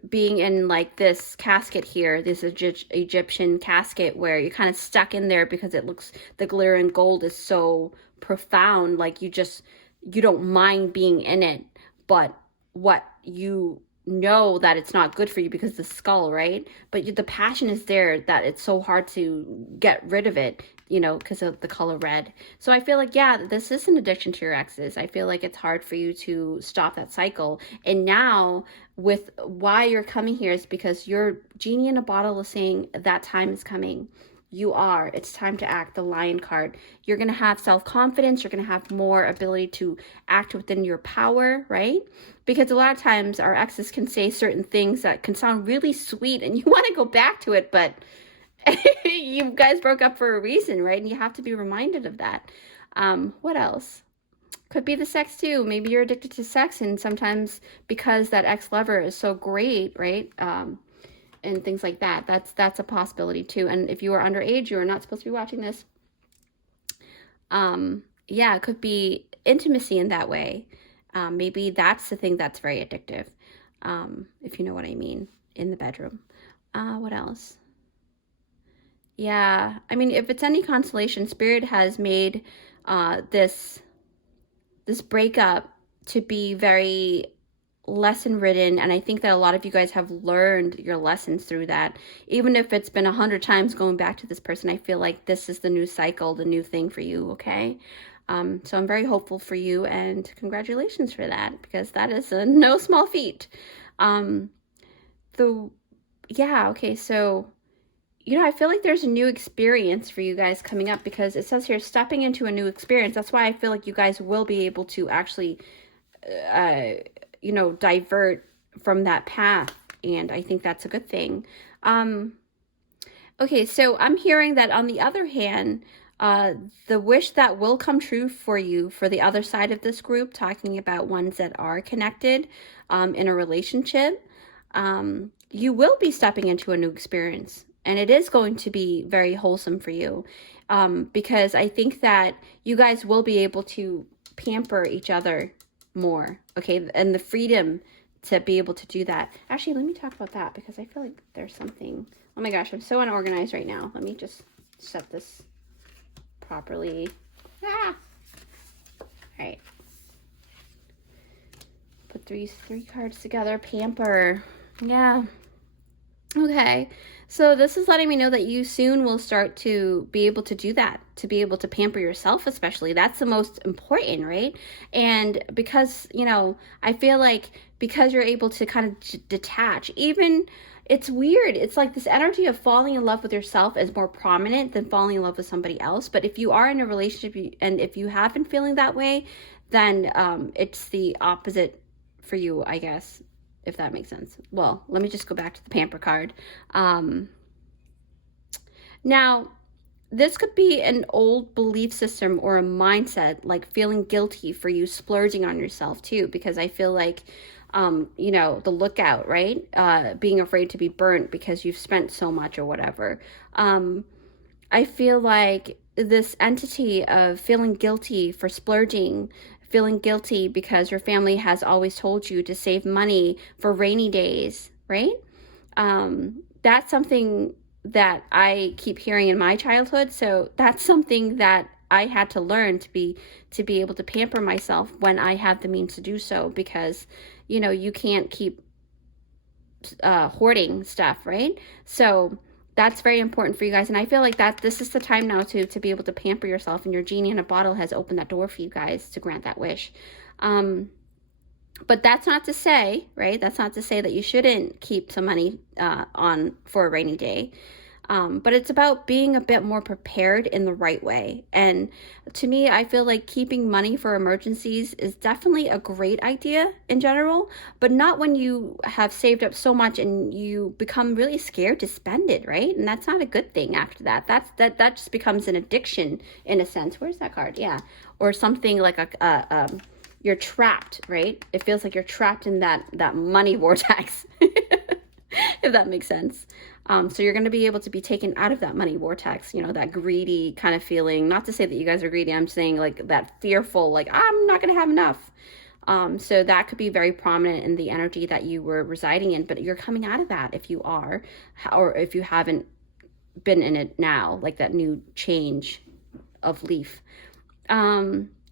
being in like this casket here, this Egyptian casket, where you're kind of stuck in there because it looks, the glitter and gold is so profound, like you don't mind being in it, but what you know that it's not good for you because the skull, right? But the passion is there that it's so hard to get rid of it, you know, because of the color red. So I feel like, yeah, this is an addiction to your exes. I feel like it's hard for you to stop that cycle. And now with why you're coming here is because your genie in a bottle is saying that time is coming. It's time to act, the Lion card. You're going to have self-confidence. You're going to have more ability to act within your power, right? Because a lot of times our exes can say certain things that can sound really sweet and you want to go back to it, but you guys broke up for a reason, right? And you have to be reminded of that. What else? Could be the sex too. Maybe you're addicted to sex, and sometimes because that ex-lover is so great, right? And things like that. That's a possibility too. And if you are underage, you are not supposed to be watching this. Yeah, it could be intimacy in that way. Maybe that's the thing that's very addictive, if you know what I mean, in the bedroom. What else? Yeah, I mean, if it's any consolation, Spirit has made this breakup to be very lesson ridden, and I think that a lot of you guys have learned your lessons through that. Even if it's been 100 times going back to this person, I feel like this is the new cycle, the new thing for you, okay? So I'm very hopeful for you, and congratulations for that, because that is no small feat. Yeah, okay, so, you know, I feel like there's a new experience for you guys coming up, because it says here, stepping into a new experience. That's why I feel like you guys will be able to actually, you know, divert from that path. And I think that's a good thing. Okay, so I'm hearing that on the other hand, the wish that will come true for you for the other side of this group, talking about ones that are connected in a relationship, you will be stepping into a new experience. And it is going to be very wholesome for you, because I think that you guys will be able to pamper each other more, okay? And the freedom to be able to do that. Actually, let me talk about that, because I feel like there's something. Oh my gosh, I'm so unorganized right now. Let me just set this properly. All right. Put three cards together. Pamper. Yeah. Okay, so this is letting me know that you soon will start to be able to do that, to be able to pamper yourself, especially. That's the most important, right? And because, you know, I feel like because you're able to kind of detach, even it's weird. It's like this energy of falling in love with yourself is more prominent than falling in love with somebody else. But if you are in a relationship and if you have been feeling that way, then it's the opposite for you, I guess, if that makes sense. Well, let me just go back to the pamper card. Now, this could be an old belief system or a mindset, like feeling guilty for you splurging on yourself too, because I feel like, you know, the lookout, right? Being afraid to be burnt because you've spent so much or whatever. I feel like this entity of feeling guilty for splurging, feeling guilty because your family has always told you to save money for rainy days, right? That's something that I keep hearing in my childhood. So that's something that I had to learn to be able to pamper myself when I have the means to do so, because, you know, you can't keep hoarding stuff, right? So that's very important for you guys. And I feel like that this is the time now to be able to pamper yourself, and your genie in a bottle has opened that door for you guys to grant that wish. But that's not to say, right? That's not to say that you shouldn't keep some money on for a rainy day. But it's about being a bit more prepared in the right way. And to me, I feel like keeping money for emergencies is definitely a great idea in general, but not when you have saved up so much and you become really scared to spend it, right? And that's not a good thing after that. That just becomes an addiction in a sense. Where's that card? Yeah. Or something like you're trapped, right? It feels like you're trapped in that money vortex, if that makes sense. So you're going to be able to be taken out of that money vortex, you know, that greedy kind of feeling. Not to say that you guys are greedy. I'm saying like that fearful, like, I'm not going to have enough. So that could be very prominent in the energy that you were residing in, but you're coming out of that if you are, or if you haven't been in it now, like that new change of leaf.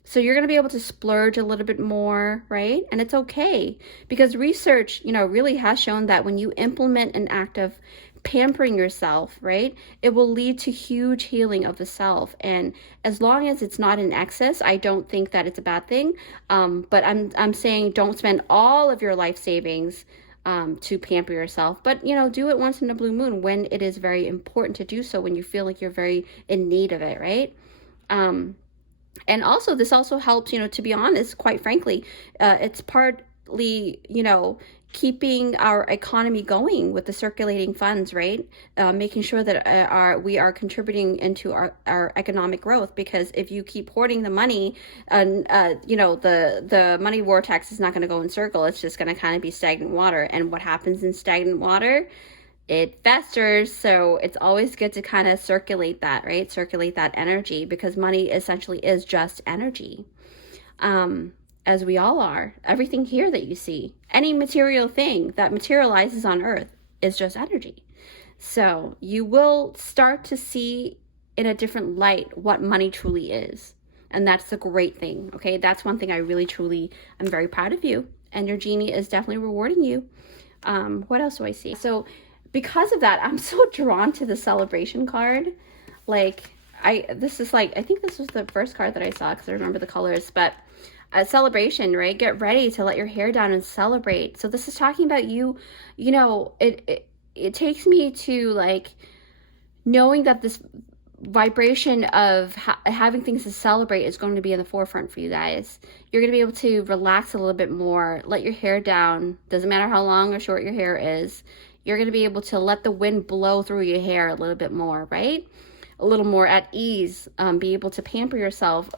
So you're going to be able to splurge a little bit more, right? And it's okay, because research, you know, really has shown that when you implement an act of pampering yourself, right, it will lead to huge healing of the self. And as long as it's not in excess, I don't think that it's a bad thing. But I'm saying don't spend all of your life savings to pamper yourself, but, you know, do it once in a blue moon when it is very important to do so, when you feel like you're very in need of it, right? And also, this also helps, you know, to be honest, quite frankly, it's partly, you know, keeping our economy going with the circulating funds, right? Making sure that we are contributing into our economic growth, because if you keep hoarding the money, you know, the money vortex is not going to go in circle. It's just going to kind of be stagnant water. And what happens in stagnant water? It festers. So it's always good to kind of circulate that, right? Circulate that energy, because money essentially is just energy. As we all are. Everything here that you see, any material thing that materializes on earth is just energy. So you will start to see in a different light what money truly is. And that's the great thing, okay? That's one thing I really, truly, I'm very proud of you. And your genie is definitely rewarding you. What else do I see? So because of that, I'm so drawn to the celebration card. Like, this is like, I think this was the first card that I saw, because I remember the colors, but a celebration, right? Get ready to let your hair down and celebrate. So this is talking about you, you know, it takes me to like knowing that this vibration of having things to celebrate is going to be in the forefront for you guys. You're going to be able to relax a little bit more, let your hair down. Doesn't matter how long or short your hair is. You're going to be able to let the wind blow through your hair a little bit more, right? A little more at ease, be able to pamper yourself,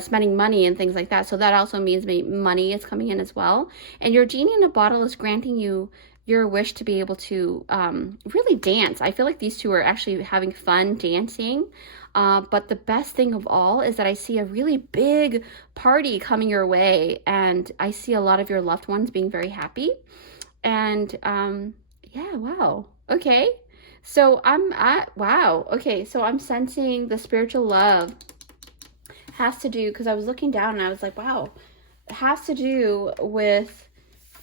spending money and things like that. So that also means money is coming in as well. And your genie in a bottle is granting you your wish to be able to really dance. I feel like these two are actually having fun dancing. But the best thing of all is that I see a really big party coming your way. And I see a lot of your loved ones being very happy. And yeah, wow. Okay. So wow. Okay. So I'm sensing the spiritual love has to do, because I was looking down and I was like, wow, it has to do with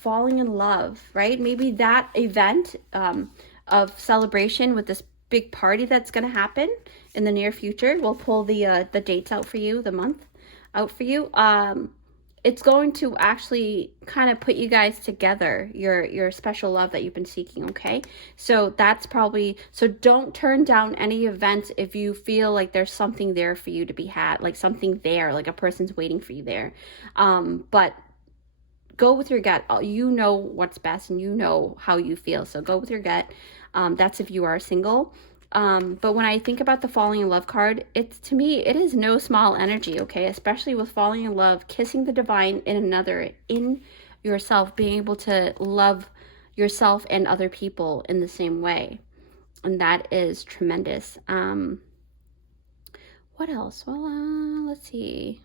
falling in love, right? Maybe that event of celebration with this big party that's going to happen in the near future. We'll pull the dates out for you, the month out for you. It's going to actually kind of put you guys together, your special love that you've been seeking, okay? So that's probably, so don't turn down any events if you feel like there's something there for you to be had, like something there, like a person's waiting for you there. But go with your gut. You know what's best and you know how you feel, so go with your gut. That's if you are single. But when I think about the falling in love card, it's, to me, it is no small energy, okay? Especially with falling in love, kissing the divine in another, in yourself, being able to love yourself and other people in the same way. And that is tremendous. What else? Well, let's see.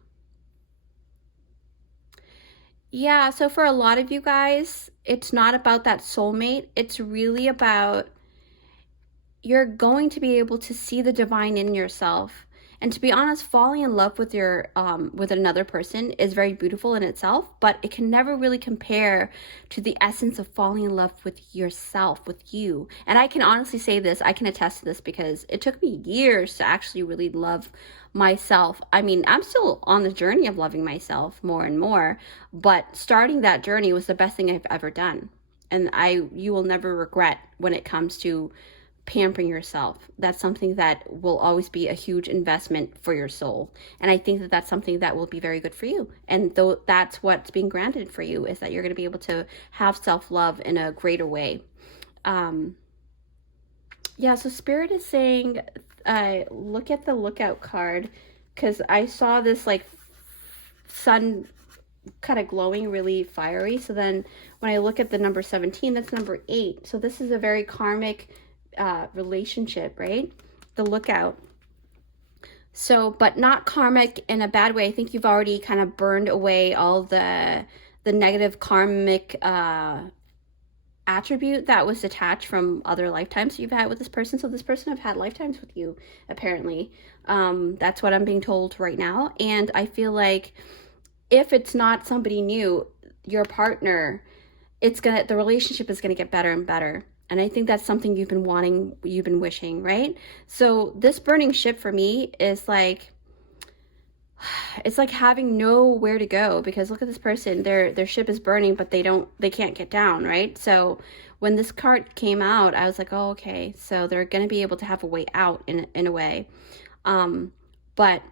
Yeah, so for a lot of you guys, it's not about that soulmate. It's really about, you're going to be able to see the divine in yourself. And to be honest, falling in love with your with another person is very beautiful in itself, but it can never really compare to the essence of falling in love with yourself, with you. And I can honestly say this, I can attest to this, because it took me years to actually really love myself. I mean, I'm still on the journey of loving myself more and more, but starting that journey was the best thing I've ever done. And you will never regret when it comes to pampering yourself. That's something that will always be a huge investment for your soul. And I think that that's something that will be very good for you. And though that's what's being granted for you, is that you're going to be able to have self-love in a greater way. Yeah, so Spirit is saying, look at the lookout card, because I saw this like sun kind of glowing, really fiery. So then when I look at the number 17, that's number 8. So this is a very karmic relationship, right? The lookout. So, but not karmic in a bad way. I think you've already kind of burned away all the negative karmic attribute that was attached from other lifetimes you've had with this person. So this person have had lifetimes with you, apparently. That's what I'm being told right now. And I feel like if it's not somebody new, your partner, the relationship is gonna get better and better. And I think that's something you've been wanting, you've been wishing, right? So this burning ship for me is like, it's like having nowhere to go, because look at this person, their ship is burning, but they can't get down, right? So when this card came out, I was like, oh, okay, so they're going to be able to have a way out in a way. But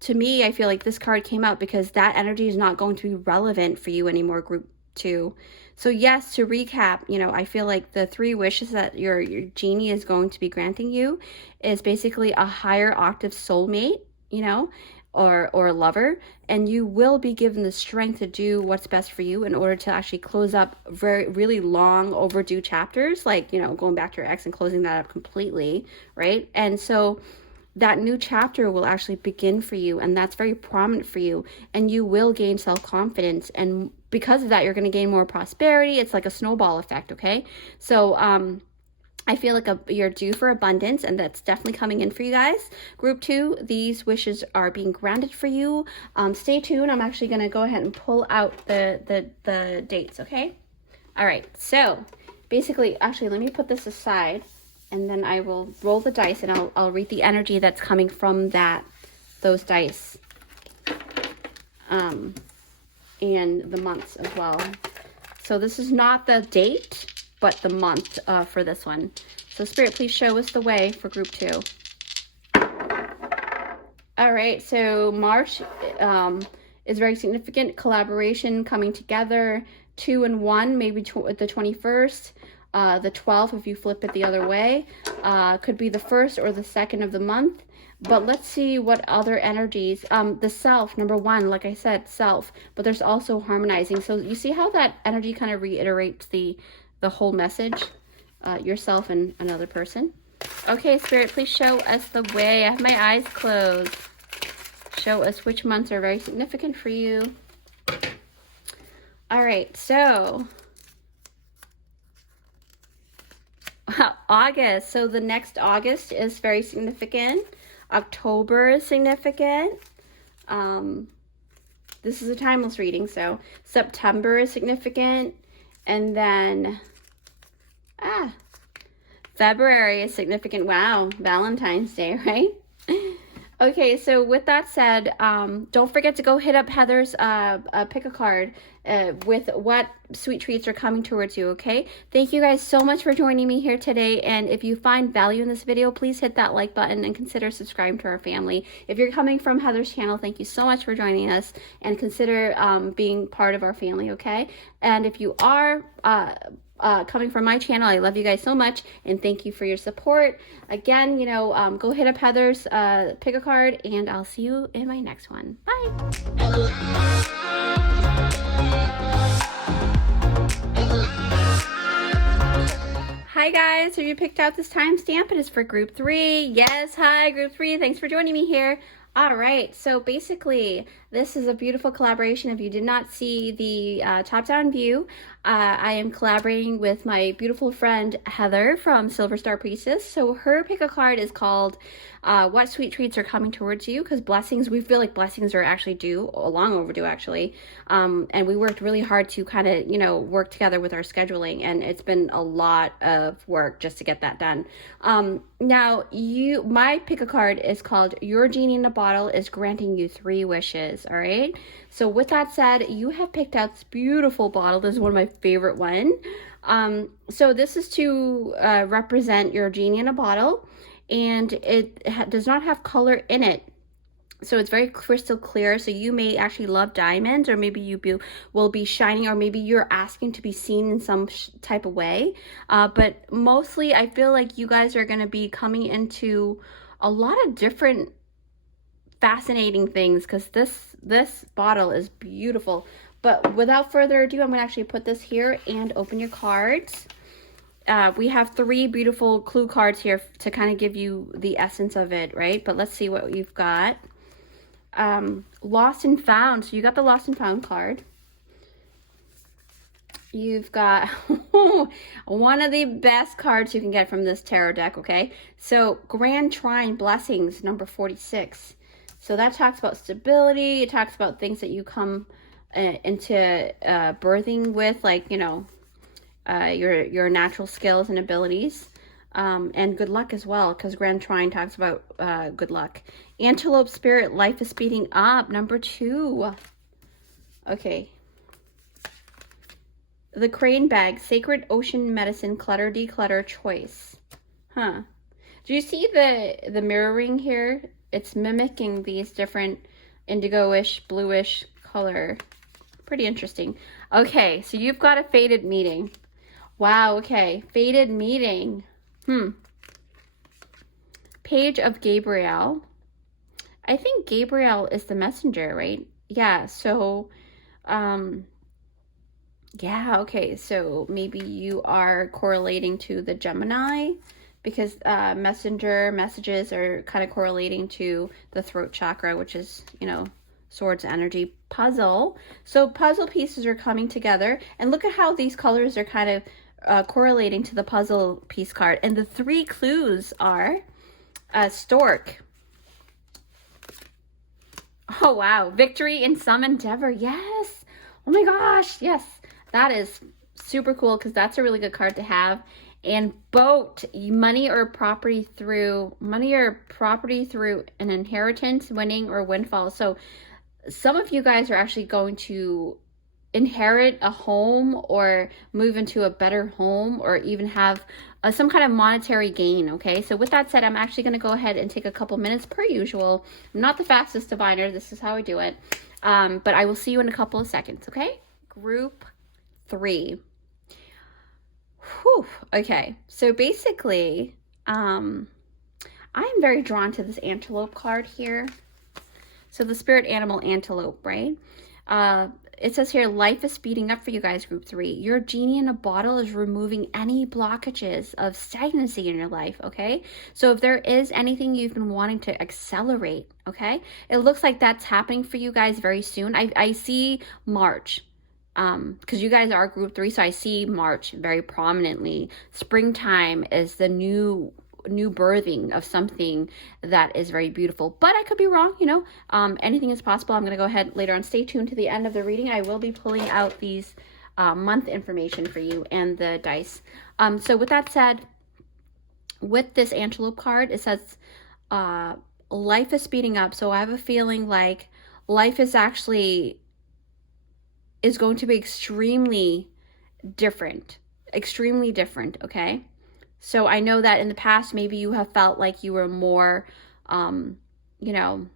to me, I feel like this card came out because that energy is not going to be relevant for you anymore, group 2. So yes, to recap, you know, I feel like the 3 wishes that your genie is going to be granting you is basically a higher octave soulmate, you know, or lover, and you will be given the strength to do what's best for you in order to actually close up really long overdue chapters, like, you know, going back to your ex and closing that up completely, right? And so that new chapter will actually begin for you, and that's very prominent for you, and you will gain self-confidence, and because of that, you're going to gain more prosperity. It's like a snowball effect, okay? So I feel like you're due for abundance, and that's definitely coming in for you guys. Group 2, these wishes are being granted for you. Stay tuned. I'm actually going to go ahead and pull out the dates, okay? All right, so basically, actually, let me put this aside, and then I will roll the dice, and I'll read the energy that's coming from those dice. And the months as well. So this is not the date, but the month for this one. So Spirit, please show us the way for group 2. All right, so March is very significant. Collaboration, coming together, 2 and 1, maybe the 21st. The 12th, if you flip it the other way, could be the 1st or the 2nd of the month. But let's see what other energies. The self, number 1, like I said, self. But there's also harmonizing. So you see how that energy kind of reiterates the whole message, yourself and another person. Okay, Spirit, please show us the way. I have my eyes closed. Show us which months are very significant for you. All right, so August. So the next August is very significant. October is significant. this is a timeless reading. So September is significant, and then February is significant. Wow, Valentine's Day, right? Okay, so with that said, don't forget to go hit up Heather's pick a card with what sweet treats are coming towards you, okay? Thank you guys so much for joining me here today, and if you find value in this video, please hit that like button and consider subscribing to our family. If you're coming from Heather's channel, thank you so much for joining us, and consider being part of our family, okay? And if you are coming from my channel, I love you guys so much, and thank you for your support. Again, you know, go hit up Heather's pick a card, and I'll see you in my next one. Bye. Hi guys, have you picked out this timestamp? It is for group 3. Yes, hi group 3. Thanks for joining me here. All right, so basically, this is a beautiful collaboration. If you did not see the top-down view, I am collaborating with my beautiful friend Heather from Silver Star Priestess. So her pick a card is called What Sweet Treats Are Coming Towards You, because blessings, we feel like blessings are actually due, long overdue actually. And we worked really hard to kind of, you know, work together with our scheduling, and it's been a lot of work just to get that done. Now, my pick a card is called Your Genie in a Bottle is Granting You 3 Wishes, all right? So with that said, you have picked out this beautiful bottle. This is one of my favorite one. So this is to represent your genie in a bottle, and it does not have color in it. So it's very crystal clear. So you may actually love diamonds, or maybe you will be shining, or maybe you're asking to be seen in some type of way. But mostly I feel like you guys are going to be coming into a lot of different fascinating things, because this bottle is beautiful. But without further ado, I'm going to actually put this here and open your cards. We have 3 beautiful clue cards here to kind of give you the essence of it, right? But let's see what you've got. Lost and Found. So you got the Lost and Found card. You've got one of the best cards you can get from this tarot deck, okay? So Grand Trine Blessings, number 46. So that talks about stability. It talks about things that you come into birthing with, like, you know, your natural skills and abilities. And good luck as well, because Grand Trine talks about good luck. Antelope Spirit, Life is Speeding Up, number 2. Okay. The Crane Bag, Sacred Ocean Medicine, Clutter Declutter Choice. Huh. Do you see the mirroring here? It's mimicking these different indigo-ish, bluish color. Pretty interesting. Okay, so you've got a fated meeting. Wow, okay. Fated meeting. Page of Gabriel. I think Gabriel is the messenger, right? Yeah, so, yeah, okay. So maybe you are correlating to the Gemini, because messenger messages are kind of correlating to the throat chakra, which is, you know, swords energy. Puzzle. So puzzle pieces are coming together, and look at how these colors are kind of correlating to the puzzle piece card. And the 3 clues are stork. Oh wow, victory in some endeavor. Yes. Oh my gosh, yes. That is super cool, because that's a really good card to have. And boat, money or property through an inheritance, winning, or windfall. So some of you guys are actually going to inherit a home, or move into a better home, or even have some kind of monetary gain, okay? So with that said, I'm actually going to go ahead and take a couple minutes per usual. I'm not the fastest diviner. This is how I do it. But I will see you in a couple of seconds, okay? Group 3. Whew. Okay, so basically, I am very drawn to this antelope card here. So the spirit animal antelope, right? It says here, life is speeding up for you guys, group 3. Your genie in a bottle is removing any blockages of stagnancy in your life, okay? So if there is anything you've been wanting to accelerate, okay? It looks like that's happening for you guys very soon. I see March. Because you guys are group 3, so I see March very prominently. Springtime is the new new birthing of something that is very beautiful. But I could be wrong, you know. Anything is possible. I'm going to go ahead later on. Stay tuned to the end of the reading. I will be pulling out these month information for you and the dice. So with that said, with this antelope card, it says life is speeding up. So I have a feeling like life is actually going to be extremely different, okay? So I know that in the past, maybe you have felt like you were more, you know,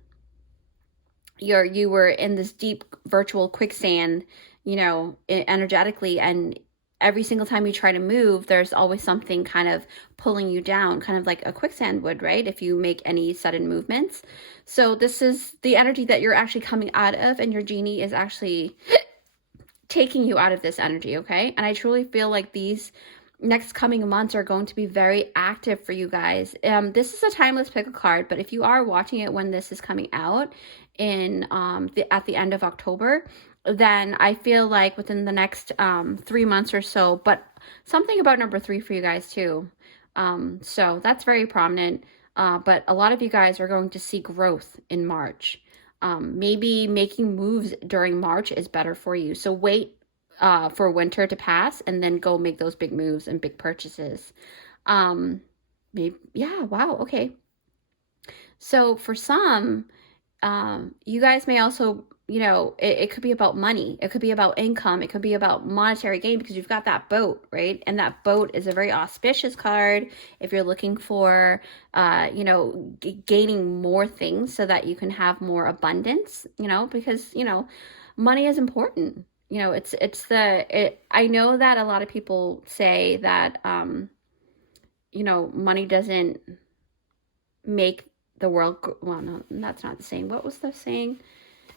you were in this deep virtual quicksand, you know, energetically, and every single time you try to move, there's always something kind of pulling you down, kind of like a quicksand would, right? If you make any sudden movements. So this is the energy that you're actually coming out of, and your genie is actually taking you out of this energy, okay? And I truly feel like these next coming months are going to be very active for you guys. This is a timeless pick a card, but if you are watching it when this is coming out in at the end of October, then I feel like within the next 3 months or so, but something about number 3 for you guys too. So that's very prominent, but a lot of you guys are going to see growth in March. Maybe making moves during March is better for you. So wait for winter to pass and then go make those big moves and big purchases. Maybe, yeah, wow, okay. So for some, you guys may also, you know, it could be about money. It could be about income. It could be about monetary gain, because you've got that boat, right? And that boat is a very auspicious card if you're looking for, you know, gaining more things so that you can have more abundance, you know, because, you know, money is important. You know, I know that a lot of people say that, you know, money doesn't make the world, well, no, that's not the saying. What was the saying?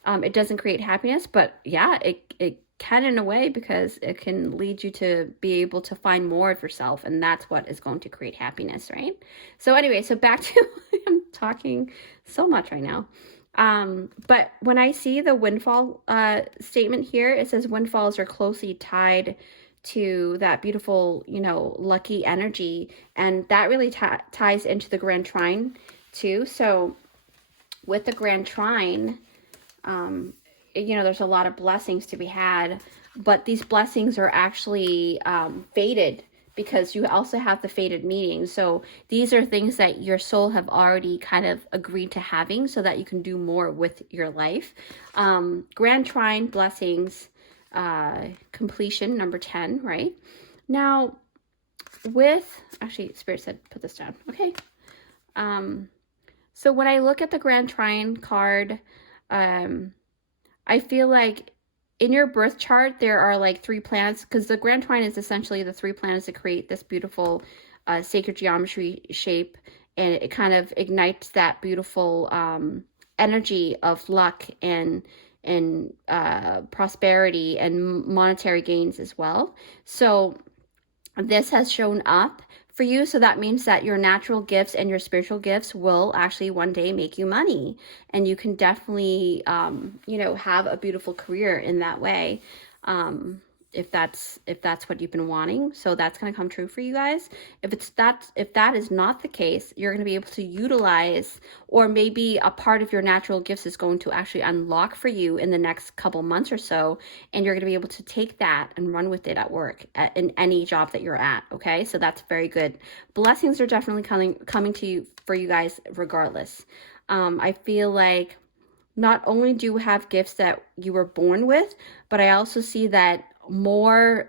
It doesn't create happiness, but yeah, it can in a way, because it can lead you to be able to find more of yourself, and that's what is going to create happiness, right? So anyway, so back to, I'm talking so much right now. But when I see the windfall statement here, it says windfalls are closely tied to that beautiful, you know, lucky energy, and that really ties into the Grand Trine too. So with the Grand Trine, you know, there's a lot of blessings to be had, but these blessings are actually fated, because you also have the fated meetings. So these are things that your soul have already kind of agreed to having so that you can do more with your life. Grand Trine blessings, completion, number 10, right? Now with, actually Spirit said put this down, okay. So when I look at the Grand Trine card, I feel like in your birth chart, there are like 3 planets, because the Grand Trine is essentially the 3 planets that create this beautiful sacred geometry shape, and it kind of ignites that beautiful energy of luck and prosperity and monetary gains as well. So this has shown up for you, so that means that your natural gifts and your spiritual gifts will actually one day make you money, and you can definitely you know, have a beautiful career in that way, if that's what you've been wanting. So that's going to come true for you guys. If that is not the case, you're going to be able to utilize, or maybe a part of your natural gifts is going to actually unlock for you in the next couple months or so, and you're going to be able to take that and run with it at work, in any job that you're at. Okay, so that's very good. Blessings are definitely coming to you for you guys regardless. I feel like not only do you have gifts that you were born with, but I also see that more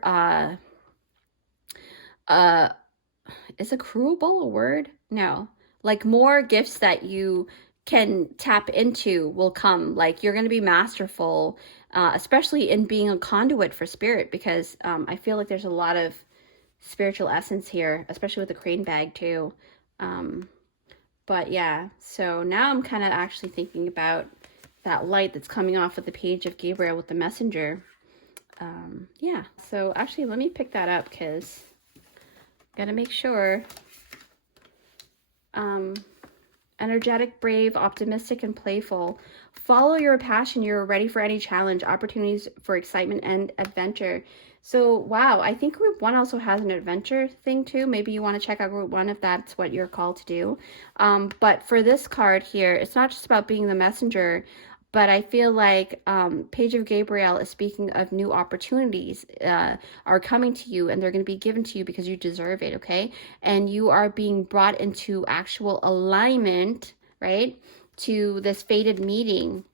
is accruable a word? No, like more gifts that you can tap into will come. Like you're going to be masterful, especially in being a conduit for spirit, because I feel like there's a lot of spiritual essence here, especially with the crane bag too. But yeah, so now I'm kind of actually thinking about that light that's coming off of the page of Gabriel with the messenger. Yeah, so actually let me pick that up, because gotta make sure. Energetic, brave, optimistic, and playful. Follow your passion. You're ready for any challenge, opportunities for excitement and adventure. So, wow, I think group one also has an adventure thing too. Maybe you want to check out group one if that's what you're called to do. But for this card here, it's not just about being the messenger, but I feel like Page of Gabriel is speaking of new opportunities are coming to you, and they're going to be given to you because you deserve it, okay? And you are being brought into actual alignment, right, to this fated meeting.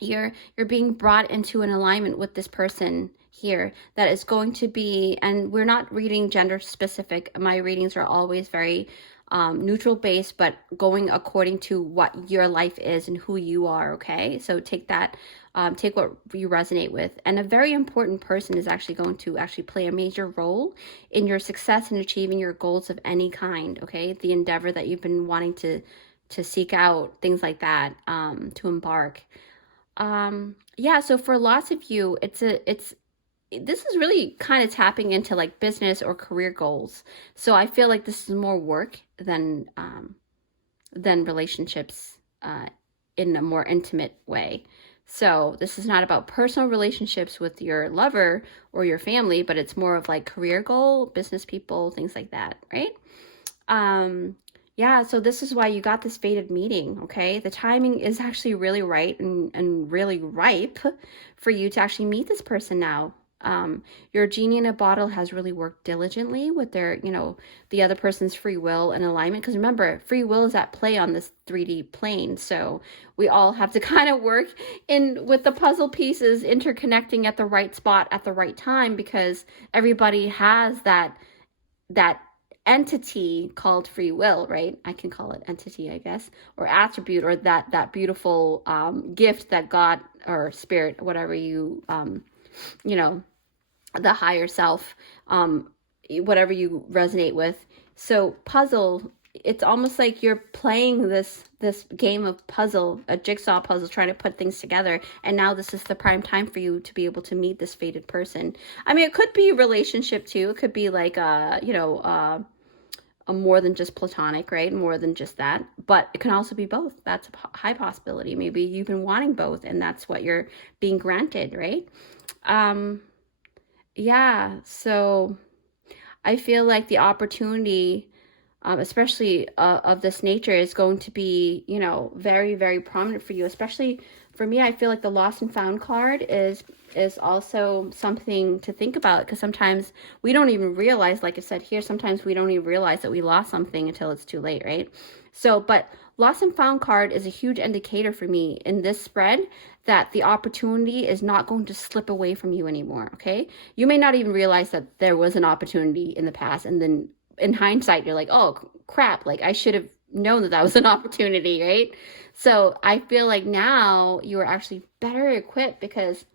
You're being brought into an alignment with this person here that is going to be, and we're not reading gender specific. My readings are always very neutral based, but going according to what your life is and who you are, okay? So take that, take what you resonate with. And a very important person is actually going to actually play a major role in your success in achieving your goals of any kind, okay? The endeavor that you've been wanting to seek out, things like that, to embark. Yeah, so for lots of you, this is really kind of tapping into like business or career goals. So I feel like this is more work than relationships in a more intimate way. So this is not about personal relationships with your lover or your family, but it's more of like career goal, business people, things like that, right? Yeah, so this is why you got this fated meeting, okay? The timing is actually really right and really ripe for you to actually meet this person now. Your genie in a bottle has really worked diligently with their, the other person's free will and alignment. Because remember, free will is at play on this 3D plane. So we all have to kind of work in with the puzzle pieces interconnecting at the right spot at the right time, because everybody has that entity called free will, right? I can call it entity, I guess, or attribute, or that beautiful gift that God or spirit, whatever you the higher self, whatever you resonate with. So puzzle, it's almost like you're playing this game of puzzle, a jigsaw puzzle, trying to put things together. And now this is the prime time for you to be able to meet this fated person. I mean, it could be a relationship too. It could be like a more than just platonic, right? More than just that. But it can also be both. That's a high possibility. Maybe you've been wanting both, and that's what you're being granted, right? Yeah, so I feel like the opportunity, especially of this nature, is going to be, very, very prominent for you. Especially for me, I feel like the lost and found card is also something to think about, because sometimes we don't even realize, like I said here, sometimes we don't even realize that we lost something until it's too late, right? So, but lost and found card is a huge indicator for me in this spread that the opportunity is not going to slip away from you anymore, okay? You may not even realize that there was an opportunity in the past, and then in hindsight, you're like, oh, crap, like I should have known that was an opportunity, right? So I feel like now you are actually better equipped, because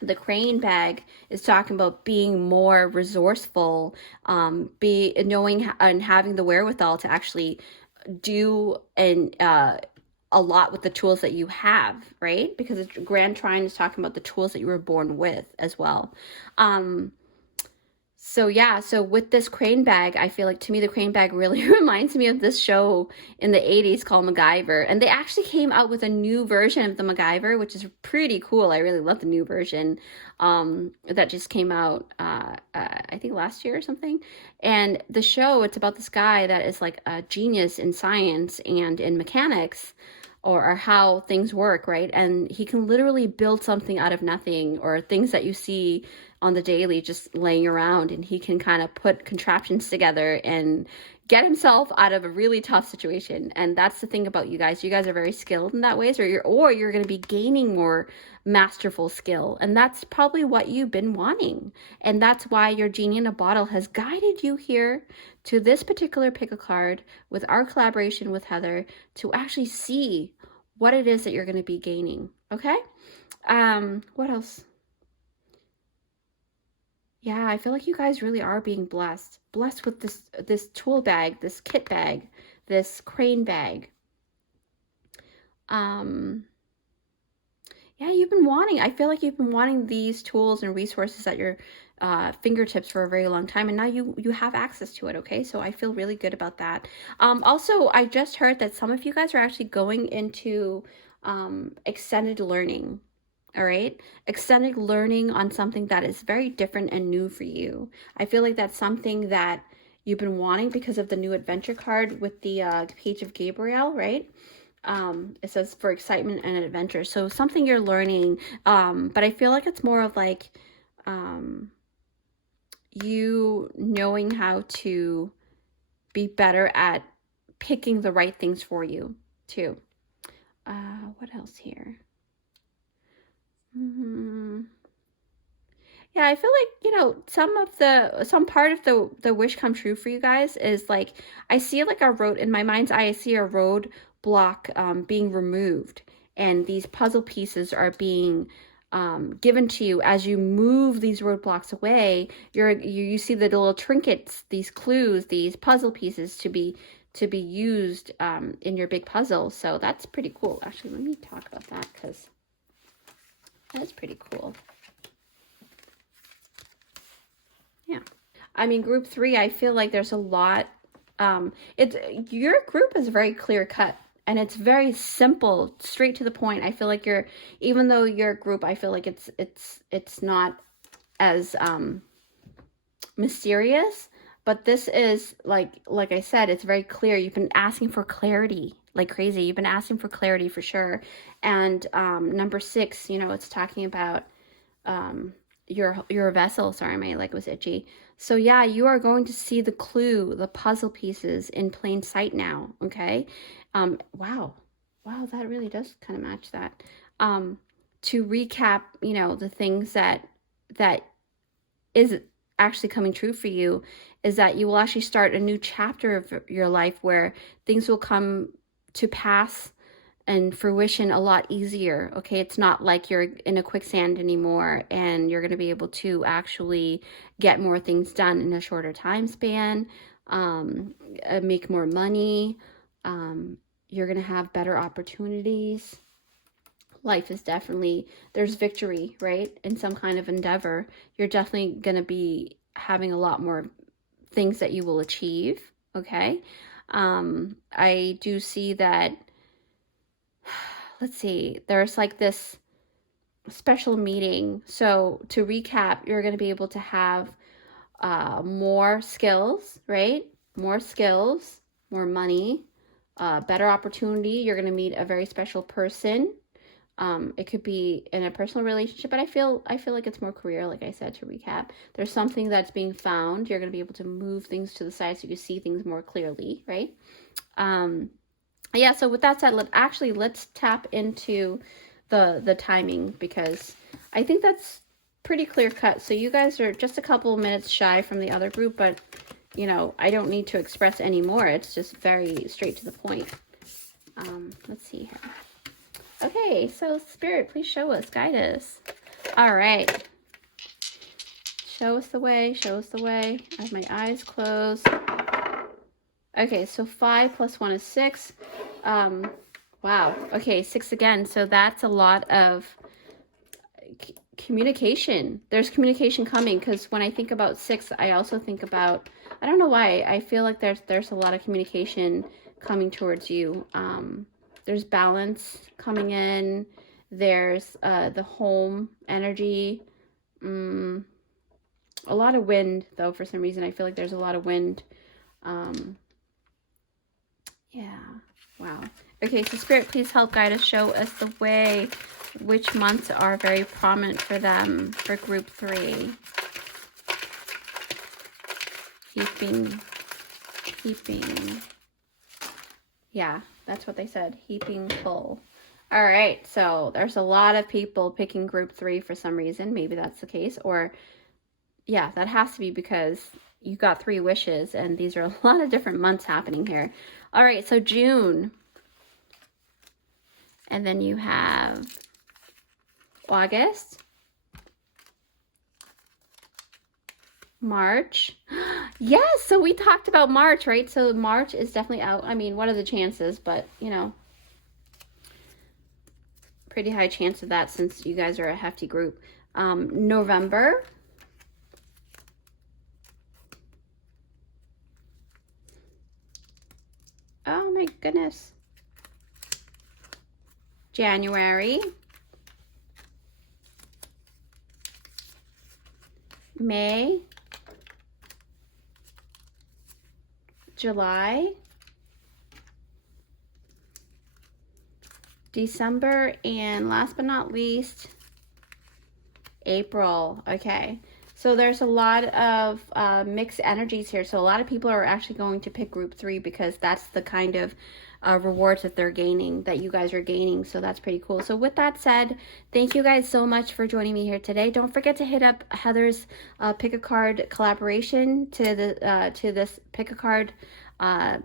the crane bag is talking about being more resourceful, knowing and having the wherewithal to actually do a lot with the tools that you have, right? Because the Grand Trine is talking about the tools that you were born with as well. So yeah, so with this crane bag, I feel like, to me, the crane bag really reminds me of this show in the 80s called MacGyver. And they actually came out with a new version of the MacGyver, which is pretty cool. I really love the new version that just came out, I think last year or something. And the show, it's about this guy that is like a genius in science and in mechanics, or how things work, right? And he can literally build something out of nothing, or things that you see on the daily just laying around, and he can kind of put contraptions together and get himself out of a really tough situation. And that's the thing about you guys. You guys are very skilled in that ways, or you're going to be gaining more masterful skill. And that's probably what you've been wanting. And that's why your genie in a bottle has guided you here to this particular pick a card with our collaboration with Heather, to actually see what it is that you're going to be gaining. Okay. What else? Yeah, I feel like you guys really are being blessed with this tool bag, this kit bag, this crane bag. Yeah, I feel like you've been wanting these tools and resources at your fingertips for a very long time, and now you have access to it, okay? So I feel really good about that. Also, I just heard that some of you guys are actually going into extended learning. All right. Extended learning on something that is very different and new for you. I feel like that's something that you've been wanting because of the new adventure card with the Page of Gabriel, right? It says for excitement and adventure. So something you're learning, but I feel like it's more of like you knowing how to be better at picking the right things for you too. What else here? Yeah, I feel like, you know, some part of the wish come true for you guys is like, I see like a road in my mind's eye, I see a road block being removed, and these puzzle pieces are being given to you as you move these roadblocks away. You see the little trinkets, these clues, these puzzle pieces to be used in your big puzzle. So that's pretty cool. Actually, let me talk about that because that's pretty cool. Yeah. I mean, group 3, I feel like there's a lot. Your group is very clear cut and it's very simple, straight to the point. I feel like even though your group, I feel like it's not as mysterious, but this is like I said, it's very clear. You've been asking for clarity like crazy. You've been asking for clarity for sure. And number 6, you know, it's talking about your vessel. Sorry, my leg was itchy. So yeah, you are going to see the clue, the puzzle pieces in plain sight now. Okay. Wow, that really does kind of match that. To recap, you know, the things that is actually coming true for you is that you will actually start a new chapter of your life where things will come to pass and fruition a lot easier. Okay, it's not like you're in a quicksand anymore, and you're going to be able to actually get more things done in a shorter time span, make more money. You're going to have better opportunities. Life is definitely, there's victory, right? In some kind of endeavor. You're definitely going to be having a lot more things that you will achieve. Okay. I do see that, let's see, there's like this special meeting. So to recap, you're going to be able to have more skills, right? More skills, more money, better opportunity. You're going to meet a very special person. It could be in a personal relationship, but I feel like it's more career, like I said, to recap. There's something that's being found. You're going to be able to move things to the side so you can see things more clearly, right? Yeah, so with that said, let's tap into the timing, because I think that's pretty clear cut. So you guys are just a couple of minutes shy from the other group, but you know, I don't need to express any more. It's just very straight to the point. Let's see here. Okay, so Spirit, please show us, guide us. All right. Show us the way, show us the way. I have my eyes closed. Okay, so 5 plus 1 is 6. Wow. Okay, 6 again. So that's a lot of communication. There's communication coming, because when I think about 6, I also think about, I don't know why, I feel like there's a lot of communication coming towards you. There's balance coming in. There's the home energy. A lot of wind, though, for some reason. I feel like there's a lot of wind. Yeah. Wow. Okay, so Spirit, please help guide us, show us the way. Which months are very prominent for them for group 3? Heaping. Yeah, that's what they said. Heaping full. All right, so there's a lot of people picking group 3 for some reason. Maybe that's the case. Or, yeah, that has to be because you got 3 wishes, and these are a lot of different months happening here. All right, so June. And then you have August. March. Yes, so we talked about March, right? So March is definitely out. I mean, what are the chances? But, you know, pretty high chance of that since you guys are a hefty group. November. Oh my goodness. January. May, July, December, and last but not least, April. Okay, so there's a lot of mixed energies here. So a lot of people are actually going to pick group 3 because that's the kind of rewards that they're gaining, that you guys are gaining. So that's pretty cool. So with that said, thank you guys so much for joining me here today. Don't forget to hit up Heather's pick a card collaboration to this pick a card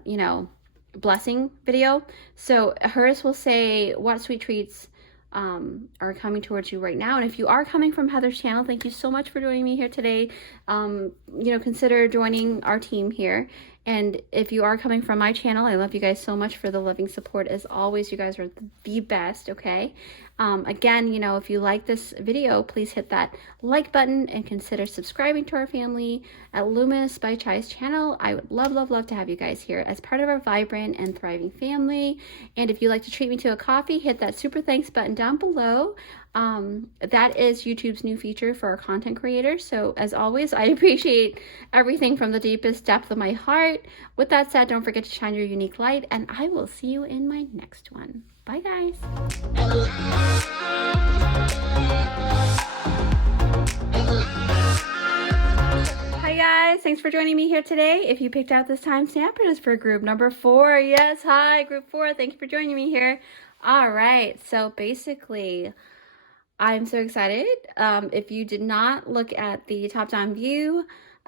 you know, blessing video. So hers will say what sweet treats are coming towards you right now. And if you are coming from Heather's channel, thank you so much for joining me here today. You know, consider joining our team here. And if you are coming from my channel, I love you guys so much for the loving support. As always, you guys are the best, okay? Again, you know, if you like this video, please hit that like button and consider subscribing to our family at Luminous by Chai's channel. I would love, love, love to have you guys here as part of our vibrant and thriving family. And if you'd like to treat me to a coffee, hit that super thanks button down below. That is YouTube's new feature for our content creators. So as always, I appreciate everything from the deepest depth of my heart. With that said, don't forget to shine your unique light, and I will see you in my next one. Bye, guys. Hi guys, thanks for joining me here today. If you picked out this timestamp, it is for group number 4. Yes, hi, group 4. Thank you for joining me here. All right, so basically, I'm so excited. If you did not look at the top-down view,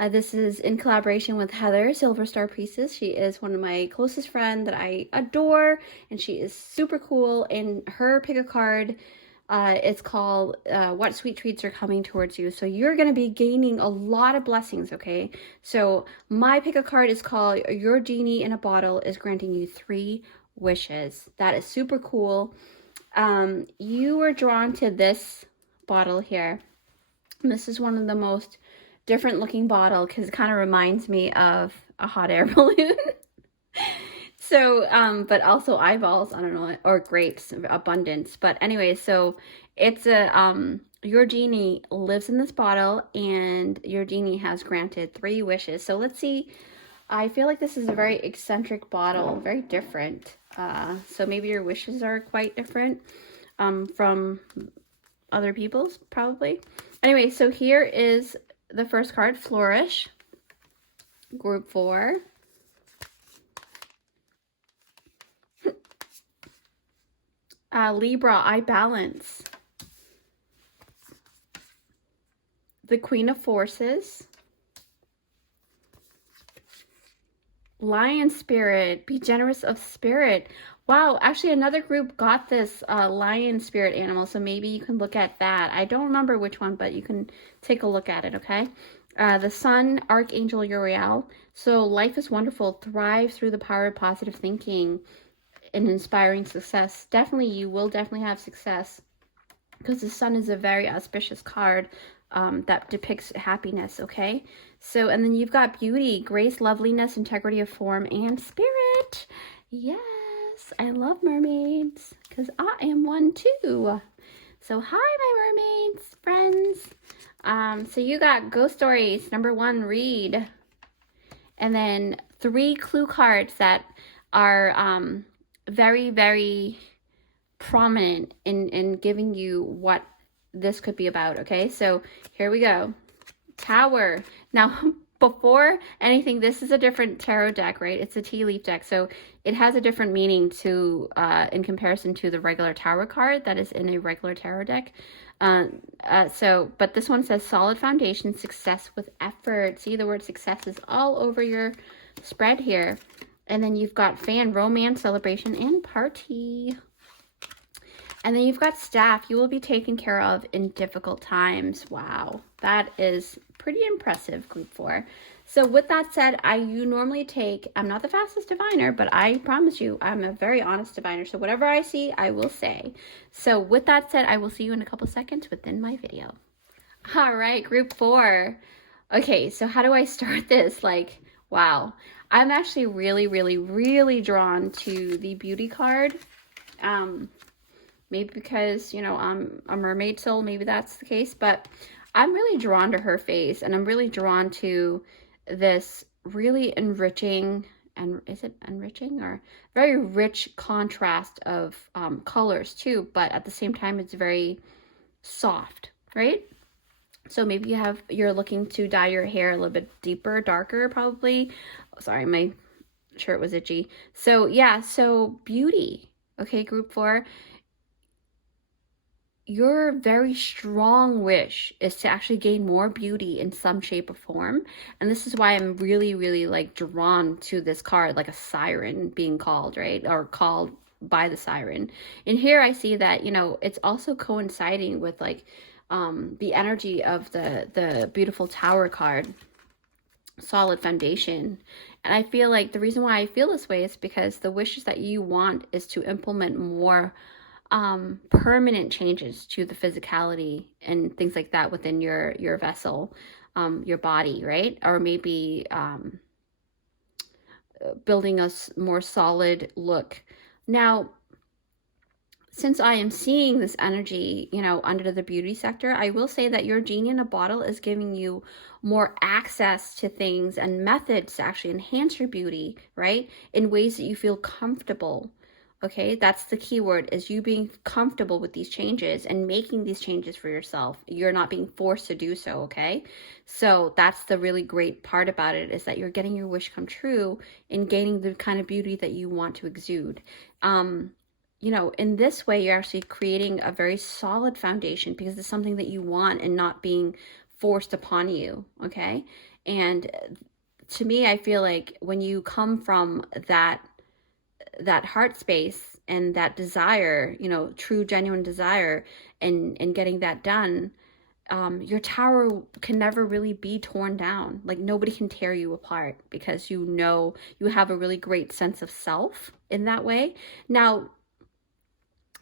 this is in collaboration with Heather, Silver Star Priestess. She is one of my closest friends that I adore, and she is super cool. And her pick a card, it's called What Sweet Treats Are Coming Towards You. So you're going to be gaining a lot of blessings, okay? So my pick a card is called Your Genie in a Bottle is Granting You 3 Wishes. That is super cool. You were drawn to this bottle here. And this is one of the most different looking bottle because it kind of reminds me of a hot air balloon. So, but also eyeballs, I don't know, or grapes, abundance. But anyway, so it's a, your genie lives in this bottle and your genie has granted 3 wishes. So let's see. I feel like this is a very eccentric bottle, very different. So maybe your wishes are quite different from other people's, probably. Anyway, so here is the first card, Flourish, group 4. Libra, I Balance. The Queen of Forces. Lion Spirit, be generous of spirit. Wow, actually another group got this lion spirit animal, so maybe you can look at that. I don't remember which one, but you can take a look at it, okay? The Sun, Archangel Uriel. So life is wonderful. Thrive through the power of positive thinking and inspiring success. Definitely, you will definitely have success because the Sun is a very auspicious card that depicts happiness, okay? So, and then you've got Beauty, Grace, Loveliness, Integrity of Form, and Spirit. Yes, I love mermaids because I am one too. So, hi, my mermaids friends. So you got Ghost Stories, number 1, read. And then 3 clue cards that are very, very prominent in giving you what this could be about, okay? So here we go. Tower. Now, before anything, this is a different tarot deck, right? It's a tea leaf deck, so it has a different meaning to in comparison to the regular tower card that is in a regular tarot deck. But this one says solid foundation, success with effort. See, the word success is all over your spread here. And then you've got Fan, Romance, Celebration, and Party. And then you've got Staff. You will be taken care of in difficult times. Wow, that is pretty impressive, group 4. So with that said, you normally take, I'm not the fastest diviner, but I promise you, I'm a very honest diviner. So whatever I see, I will say. So with that said, I will see you in a couple seconds within my video. All right, group 4. Okay, so how do I start this? Like, wow. I'm actually really, really, really drawn to the Beauty card. Maybe because, you know, I'm a mermaid soul, maybe that's the case. But I'm really drawn to her face, and I'm really drawn to this really enriching, and is it enriching, or very rich contrast of colors too, but at the same time it's very soft, right? So maybe you're looking to dye your hair a little bit deeper, darker, probably. Sorry, my shirt was itchy. So yeah, so beauty. Okay, group 4. Your very strong wish is to actually gain more beauty in some shape or form. And this is why I'm really, really like drawn to this card, like a siren being called, right? Or called by the siren. And here I see that, you know, it's also coinciding with like the energy of the beautiful Tower card, solid foundation. And I feel like the reason why I feel this way is because the wishes that you want is to implement more permanent changes to the physicality and things like that within your vessel, your body, right? Or maybe building a more solid look. Now, since I am seeing this energy, you know, under the beauty sector, I will say that your genie in a bottle is giving you more access to things and methods to actually enhance your beauty, right? In ways that you feel comfortable. Okay, that's the key word, is you being comfortable with these changes and making these changes for yourself. You're not being forced to do so, okay? So that's the really great part about it, is that you're getting your wish come true in gaining the kind of beauty that you want to exude. You know, in this way, you're actually creating a very solid foundation because it's something that you want and not being forced upon you, okay? And to me, I feel like when you come from that heart space and that desire, you know, true, genuine desire, and getting that done, your tower can never really be torn down. Like nobody can tear you apart because you know you have a really great sense of self in that way. Now,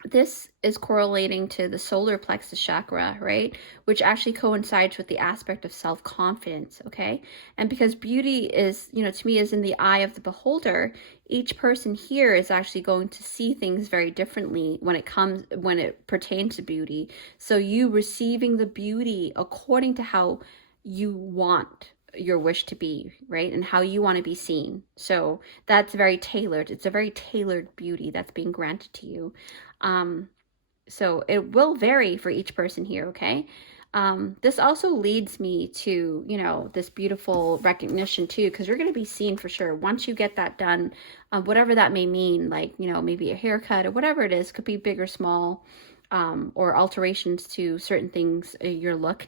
this is correlating to the solar plexus chakra, right? Which actually coincides with the aspect of self-confidence, okay? And because beauty is, you know, to me is in the eye of the beholder, each person here is actually going to see things very differently when it pertains to beauty. So you receiving the beauty according to how you want your wish to be, right? And how you want to be seen. So that's very tailored. It's a very tailored beauty that's being granted to you. So it will vary for each person here, okay? This also leads me to, you know, this beautiful recognition too, because you're going to be seen for sure once you get that done, whatever that may mean, like, you know, maybe a haircut or whatever it is, could be big or small, or alterations to certain things, your look,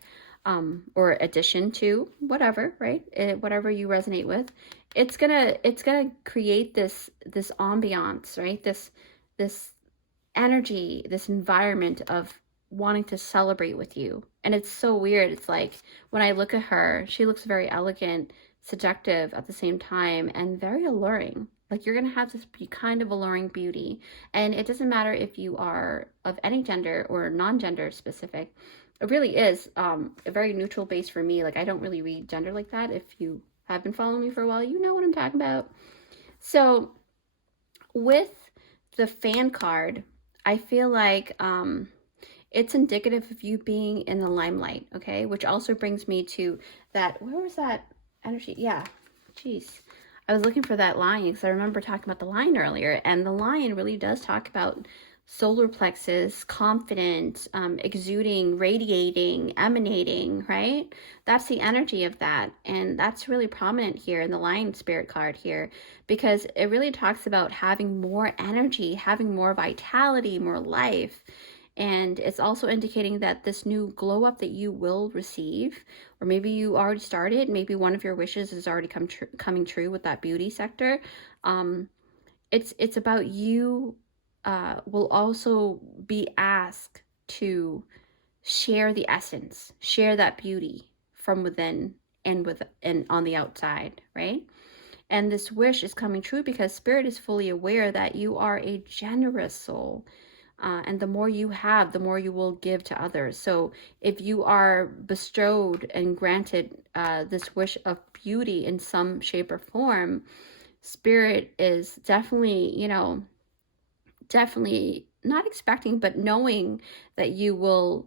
or addition to whatever, right? Whatever you resonate with, it's gonna create this ambiance, right? This energy, this environment of wanting to celebrate with you. And it's so weird. It's like when I look at her, she looks very elegant, seductive at the same time, and very alluring. Like you're gonna have this kind of alluring beauty. And it doesn't matter if you are of any gender or non-gender specific. It really is a very neutral base for me. Like I don't really read gender like that. If you have been following me for a while, you know what I'm talking about. So with the fan card, I feel like it's indicative of you being in the limelight, okay? Which also brings me to that, where was that energy? Yeah, jeez. I was looking for that line because I remember talking about the lion earlier, and the lion really does talk about solar plexus, confident, exuding, radiating, emanating, right? That's the energy of that. And that's really prominent here in the lion spirit card here, because it really talks about having more energy, having more vitality, more life. And it's also indicating that this new glow up that you will receive, or maybe you already started, maybe one of your wishes is already coming true with that beauty sector. It's about you will also be asked to share the essence, share that beauty from within and on the outside, right? And this wish is coming true because Spirit is fully aware that you are a generous soul. And the more you have, the more you will give to others. So if you are bestowed and granted this wish of beauty in some shape or form, Spirit is definitely, you know, definitely not expecting, but knowing that you will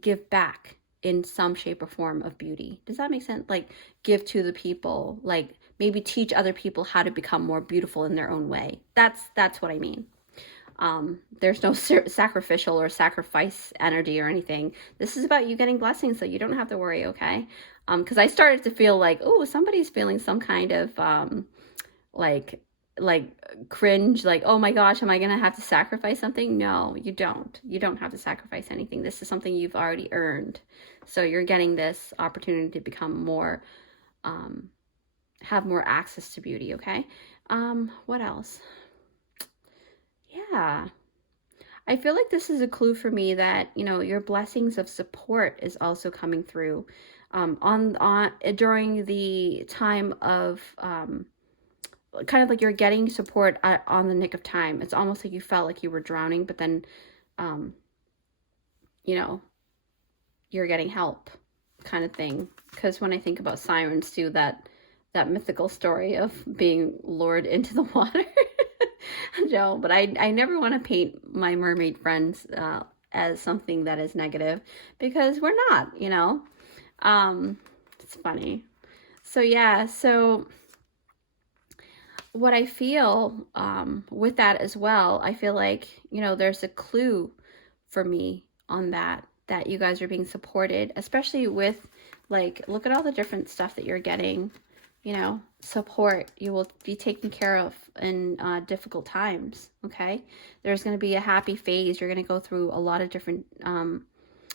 give back in some shape or form of beauty. Does that make sense? Like give to the people, like maybe teach other people how to become more beautiful in their own way. That's what I mean. There's no sacrificial or sacrifice energy or anything. This is about you getting blessings, so you don't have to worry, okay? Because I started to feel like, oh, somebody's feeling some kind of like cringe, like, oh my gosh, am I gonna have to sacrifice something? No, you don't. You don't have to sacrifice anything. This is something you've already earned. So you're getting this opportunity to become more, have more access to beauty, okay? What else? Yeah. I feel like this is a clue for me that, you know, your blessings of support is also coming through during the time of kind of like you're getting support on the nick of time. It's almost like you felt like you were drowning, but then, you know, you're getting help kind of thing. Because when I think about sirens too, that mythical story of being lured into the water. No, but I never want to paint my mermaid friends as something that is negative, because we're not, you know. It's funny. So yeah, so what I feel with that as well, I feel like, you know, there's a clue for me on that you guys are being supported, especially with, like, look at all the different stuff that you're getting, you know, support. You will be taken care of in difficult times, okay? There's going to be a happy phase. You're going to go through a lot of different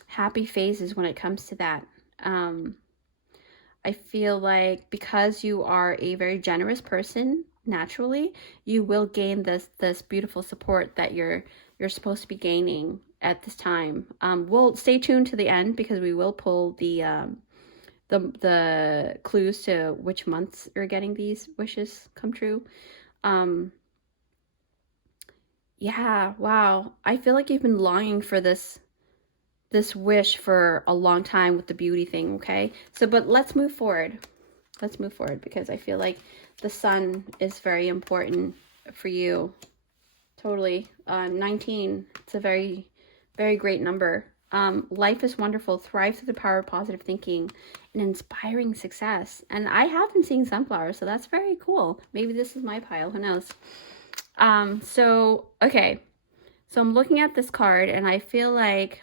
happy phases when it comes to that. I feel like because you are a very generous person, naturally, you will gain this beautiful support that you're supposed to be gaining at this time. We'll stay tuned to the end, because we will pull the clues to which months you're getting these wishes come true. Yeah, wow. I feel like you've been longing for this wish for a long time with the beauty thing, okay? So, but let's move forward. Let's move forward, because I feel like the sun is very important for you. Totally. 19, it's a very, very great number. Life is wonderful. Thrive through the power of positive thinking and inspiring success. And I have been seeing sunflowers, so that's very cool. Maybe this is my pile. Who knows? So, okay. So I'm looking at this card, and I feel like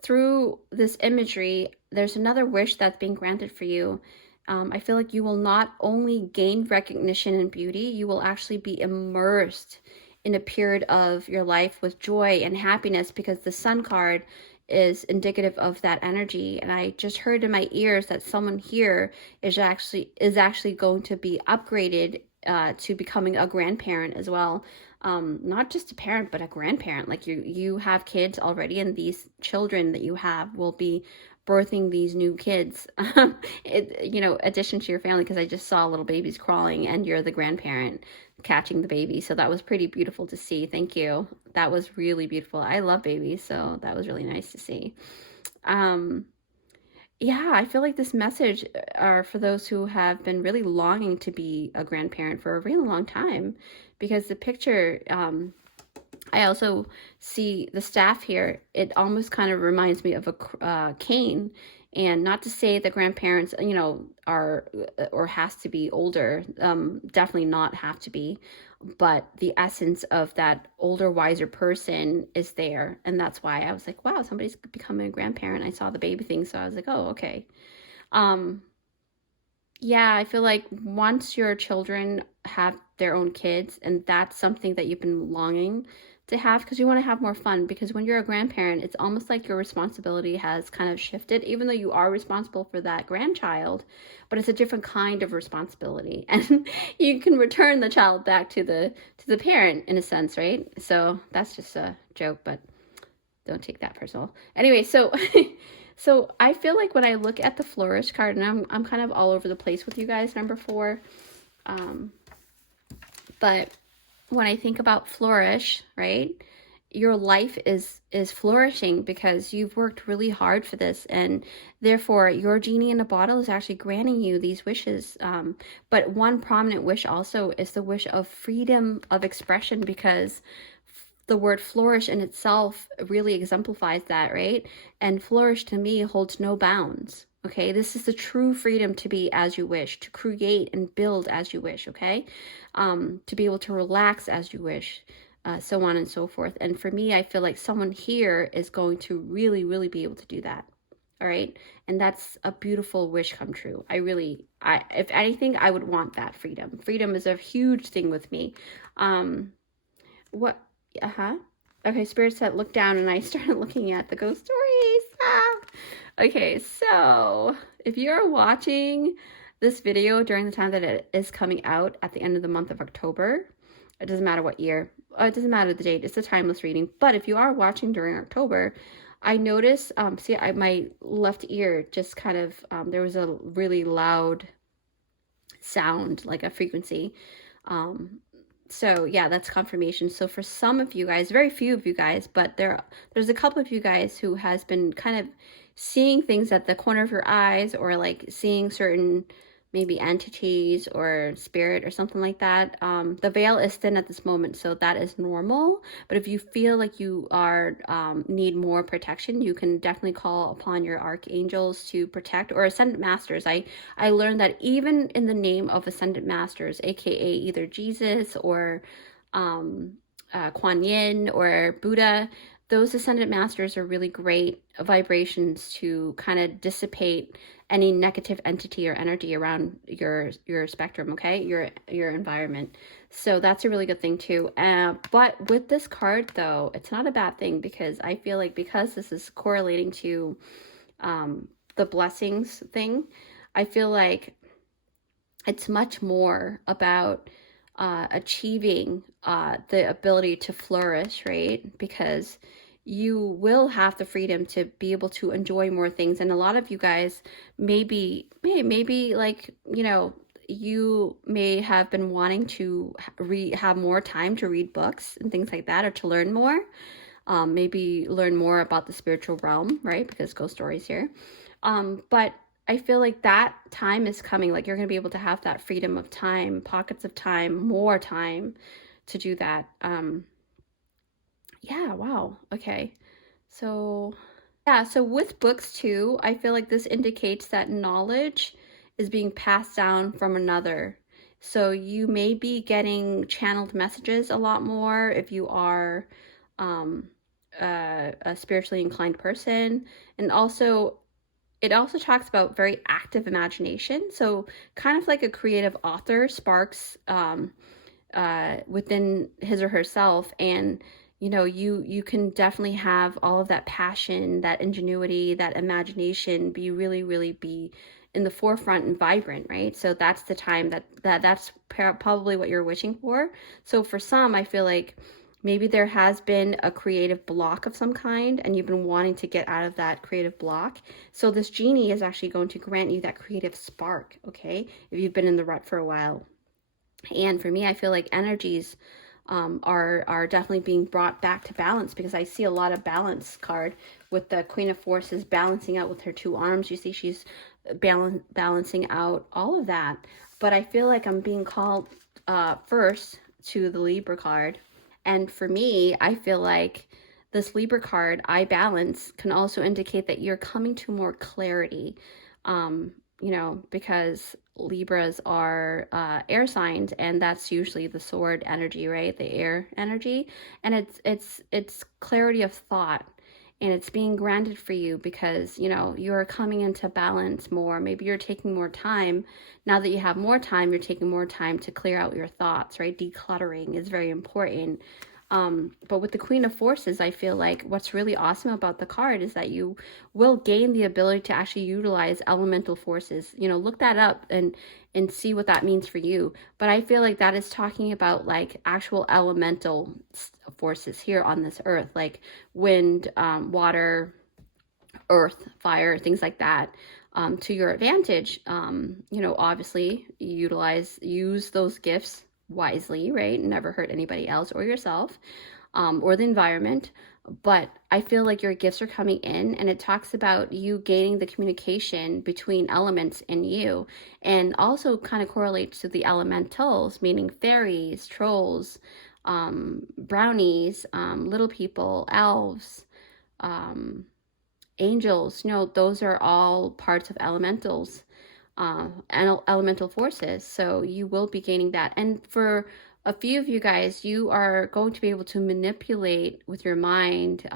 through this imagery, there's another wish that's being granted for you. I feel like you will not only gain recognition and beauty, you will actually be immersed in a period of your life with joy and happiness, because the Sun card is indicative of that energy. And I just heard in my ears that someone here is actually going to be upgraded to becoming a grandparent as well. Not just a parent, but a grandparent. Like you have kids already, and these children that you have will be birthing these new kids, you know, addition to your family, because I just saw little babies crawling, and you're the grandparent catching the baby. So that was pretty beautiful to see. Thank you. That was really beautiful. I love babies, so that was really nice to see. Yeah, I feel like this message are for those who have been really longing to be a grandparent for a really long time, because the picture, I also see the staff here. It almost kind of reminds me of a cane. And not to say that grandparents, you know, are or has to be older, definitely not have to be, but the essence of that older, wiser person is there. And that's why I was like, wow, somebody's becoming a grandparent. I saw the baby thing, so I was like, oh, okay. Yeah, I feel like once your children have their own kids, and that's something that you've been longing to have, because you want to have more fun, because when you're a grandparent, it's almost like your responsibility has kind of shifted, even though you are responsible for that grandchild, but it's a different kind of responsibility, and you can return the child back to the parent in a sense, right? So that's just a joke, but don't take that personal. Anyway, so so I feel like when I look at the Flourish card, and I'm kind of all over the place with you guys, number 4, but when I think about flourish, right, your life is flourishing because you've worked really hard for this, and therefore your genie in a bottle is actually granting you these wishes. But one prominent wish also is the wish of freedom of expression, because the word flourish in itself really exemplifies that, right? And flourish to me holds no bounds. Okay, this is the true freedom to be as you wish, to create and build as you wish, okay? To be able to relax as you wish, so on and so forth. And for me, I feel like someone here is going to really, really be able to do that. All right. And that's a beautiful wish come true. If anything, I would want that freedom. Freedom is a huge thing with me. What? Okay, Spirit said look down, and I started looking at the ghost stories. Okay, so if you're watching this video during the time that it is coming out at the end of the month of October, it doesn't matter what year, it doesn't matter the date, it's a timeless reading. But if you are watching during October, I noticed, my left ear just kind of, there was a really loud sound, like a frequency. So yeah, that's confirmation. So for some of you guys, very few of you guys, but there's a couple of you guys who has been kind of seeing things at the corner of your eyes, or like seeing certain maybe entities or spirit or something like that. The veil is thin at this moment, so that is normal. But if you feel like you are need more protection, you can definitely call upon your archangels to protect, or ascendant masters. I learned that even in the name of ascendant masters, aka either Jesus or Kuan Yin or Buddha, those ascendant masters are really great vibrations to kind of dissipate any negative entity or energy around your spectrum, okay, your environment. So that's a really good thing too. But with this card though, it's not a bad thing, because I feel like because this is correlating to the blessings thing, I feel like it's much more about achieving the ability to flourish, right? Because you will have the freedom to be able to enjoy more things. And a lot of you guys maybe like, you know, you may have been wanting to have more time to read books and things like that, or to learn more. Maybe learn more about the spiritual realm, right? Because ghost stories here. But I feel like that time is coming. Like you're going to be able to have that freedom of time, pockets of time, more time to do that. Yeah, wow. Okay. So, yeah, so with books too, I feel like this indicates that knowledge is being passed down from another. So you may be getting channeled messages a lot more if you are a spiritually inclined person. And also, it also talks about very active imagination. So kind of like a creative author sparks within his or herself, and you know, you can definitely have all of that passion, that ingenuity, that imagination be really be in the forefront and vibrant, right? So that's the time that's probably what you're wishing for. So for some, I feel like maybe there has been a creative block of some kind, and you've been wanting to get out of that creative block. So this genie is actually going to grant you that creative spark, okay? If you've been in the rut for a while. And for me, I feel like energies are definitely being brought back to balance, because I see a lot of balance card with the Queen of Forces balancing out with her two arms. You see she's balancing out all of that. But I feel like I'm being called first to the Libra card. And for me, I feel like this Libra card, I balance, can also indicate that you're coming to more clarity. You know, because Libras are air signs, and that's usually the sword energy, right? The air energy. And it's clarity of thought, and it's being granted for you because, you know, you're coming into balance more. Maybe you're taking more time. Now that you have more time, you're taking more time to clear out your thoughts, right? Decluttering is very important. But with the Queen of Forces, I feel like what's really awesome about the card is that you will gain the ability to actually utilize elemental forces. You know, look that up and see what that means for you. But I feel like that is talking about like actual elemental forces here on this earth, like wind, water, earth, fire, things like that. To your advantage. You know, obviously use those gifts wisely, right? Never hurt anybody else or yourself, or the environment. But I feel like your gifts are coming in, and it talks about you gaining the communication between elements in you, and also kind of correlates to the elementals, meaning fairies, trolls, brownies, little people, elves, angels, you know, those are all parts of elementals, and elemental forces. So you will be gaining that. And for a few of you guys, you are going to be able to manipulate with your mind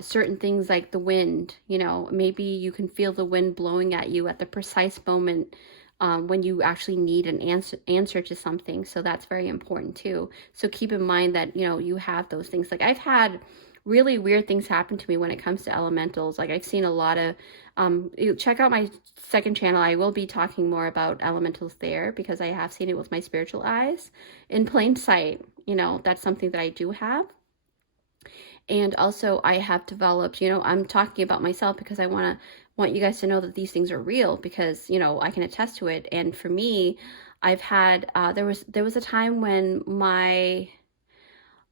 certain things like the wind. You know, maybe you can feel the wind blowing at you at the precise moment when you actually need an answer to something. So that's very important too. So keep in mind that, you know, you have those things. Like I've had really weird things happen to me when it comes to elementals. Like I've seen a lot of, check out my second channel. I will be talking more about elementals there because I have seen it with my spiritual eyes in plain sight. You know, that's something that I do have. And also I have developed, you know, I'm talking about myself because I want you guys to know that these things are real, because, you know, I can attest to it. And for me, I've had, there was a time when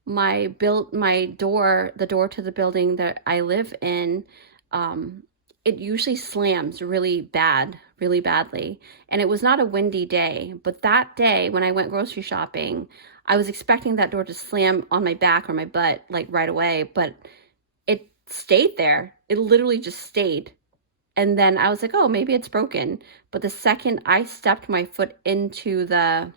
the door to the building that I live in, it usually slams really badly. And it was not a windy day, but that day when I went grocery shopping, I was expecting that door to slam on my back or my butt like right away, but it stayed there. It literally just stayed. And then I was like, oh, maybe it's broken. But the second I stepped my foot into the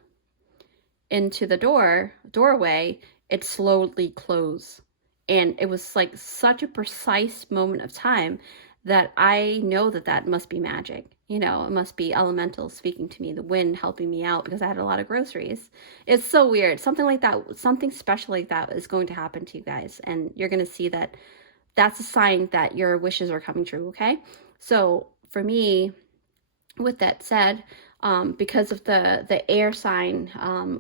doorway, it slowly closed. And it was like such a precise moment of time that I know that that must be magic. You know, it must be elementals speaking to me, the wind helping me out because I had a lot of groceries. It's so weird. Something like that, something special like that is going to happen to you guys. And you're going to see that that's a sign that your wishes are coming true, okay? So for me, with that said, because of the air sign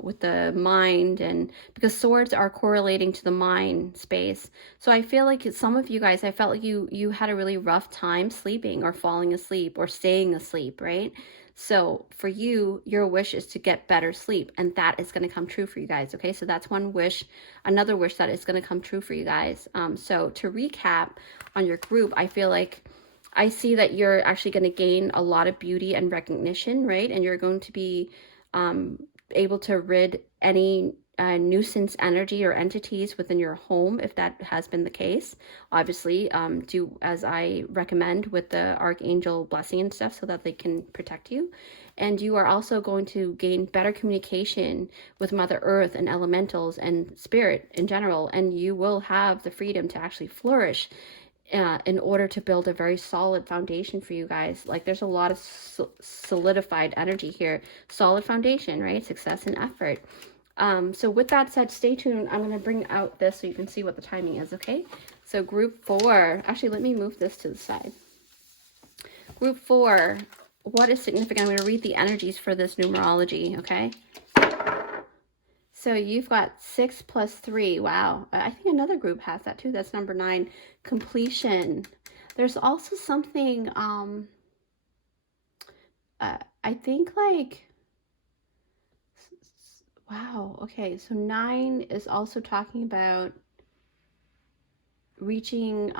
with the mind, and because swords are correlating to the mind space. So I feel like some of you guys, I felt like you had a really rough time sleeping or falling asleep or staying asleep, right? So for you, your wish is to get better sleep, and that is going to come true for you guys, okay? So that's one wish. Another wish that is going to come true for you guys. So to recap on your group, I feel like I see that you're actually going to gain a lot of beauty and recognition, right? And you're going to be able to rid any nuisance energy or entities within your home, if that has been the case. Obviously, do as I recommend with the archangel blessing and stuff so that they can protect you. And you are also going to gain better communication with Mother Earth and elementals and spirit in general. And you will have the freedom to actually flourish in order to build a very solid foundation for you guys. Like there's a lot of solidified energy here. Solid foundation, right? Success and effort. So with that said, stay tuned. I'm going to bring out this so you can see what the timing is, okay? So group 4, actually let me move this to the side. Group 4, what is significant? I'm going to read the energies for this numerology, okay? So you've got 6 plus 3. Wow. I think another group has that too. That's number 9. Completion. There's also something, I think like, wow. Okay. So 9 is also talking about reaching,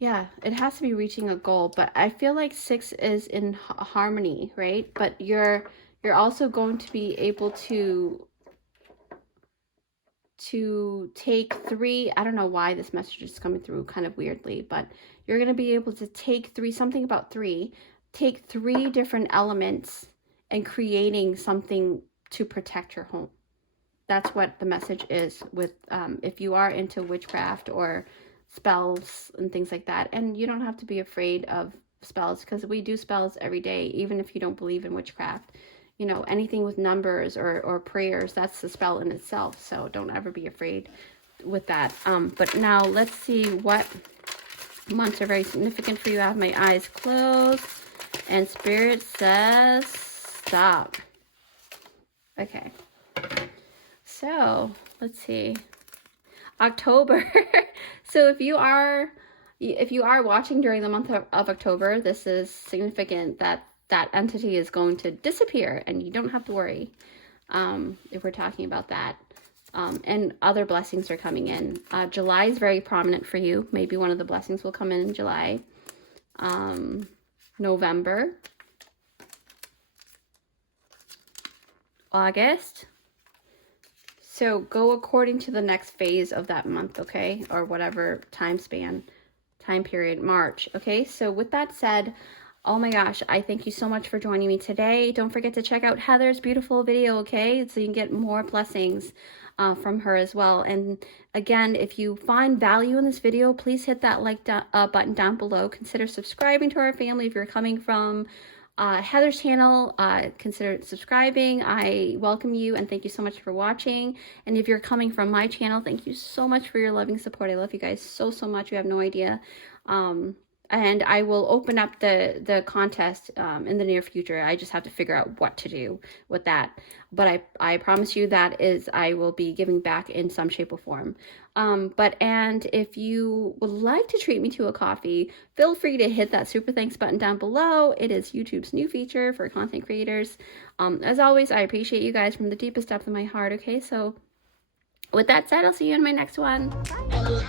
yeah, it has to be reaching a goal, but I feel like 6 is in harmony, right? But you're also going to be able to take 3, I don't know why this message is coming through kind of weirdly, but you're going to be able to take 3, something about 3, take 3 different elements and creating something to protect your home. That's what the message is with, if you are into witchcraft or spells and things like that. And you don't have to be afraid of spells, because we do spells every day, even if you don't believe in witchcraft. You know, anything with numbers or prayers, that's the spell in itself. So don't ever be afraid with that. But now let's see what months are very significant for you. I have my eyes closed and Spirit says stop. Okay. So let's see. October. So if you are watching during the month of October, this is significant that that entity is going to disappear, and you don't have to worry if we're talking about that. And other blessings are coming in. July is very prominent for you. Maybe one of the blessings will come in July. November. August. So go according to the next phase of that month, okay? Or whatever time period, March, okay? So with that said, oh my gosh, I thank you so much for joining me today. Don't forget to check out Heather's beautiful video, okay? So you can get more blessings from her as well. And again, if you find value in this video, please hit that like button down below. Consider subscribing to our family if you're coming from Heather's channel. Consider subscribing. I welcome you and thank you so much for watching. And if you're coming from my channel, thank you so much for your loving support. I love you guys so much. You have no idea. And I will open up the contest in the near future. I just have to figure out what to do with that. But I promise you that I will be giving back in some shape or form. And if you would like to treat me to a coffee, feel free to hit that super thanks button down below. It is YouTube's new feature for content creators. As always, I appreciate you guys from the deepest depth of my heart. Okay, so with that said, I'll see you in my next one. Bye.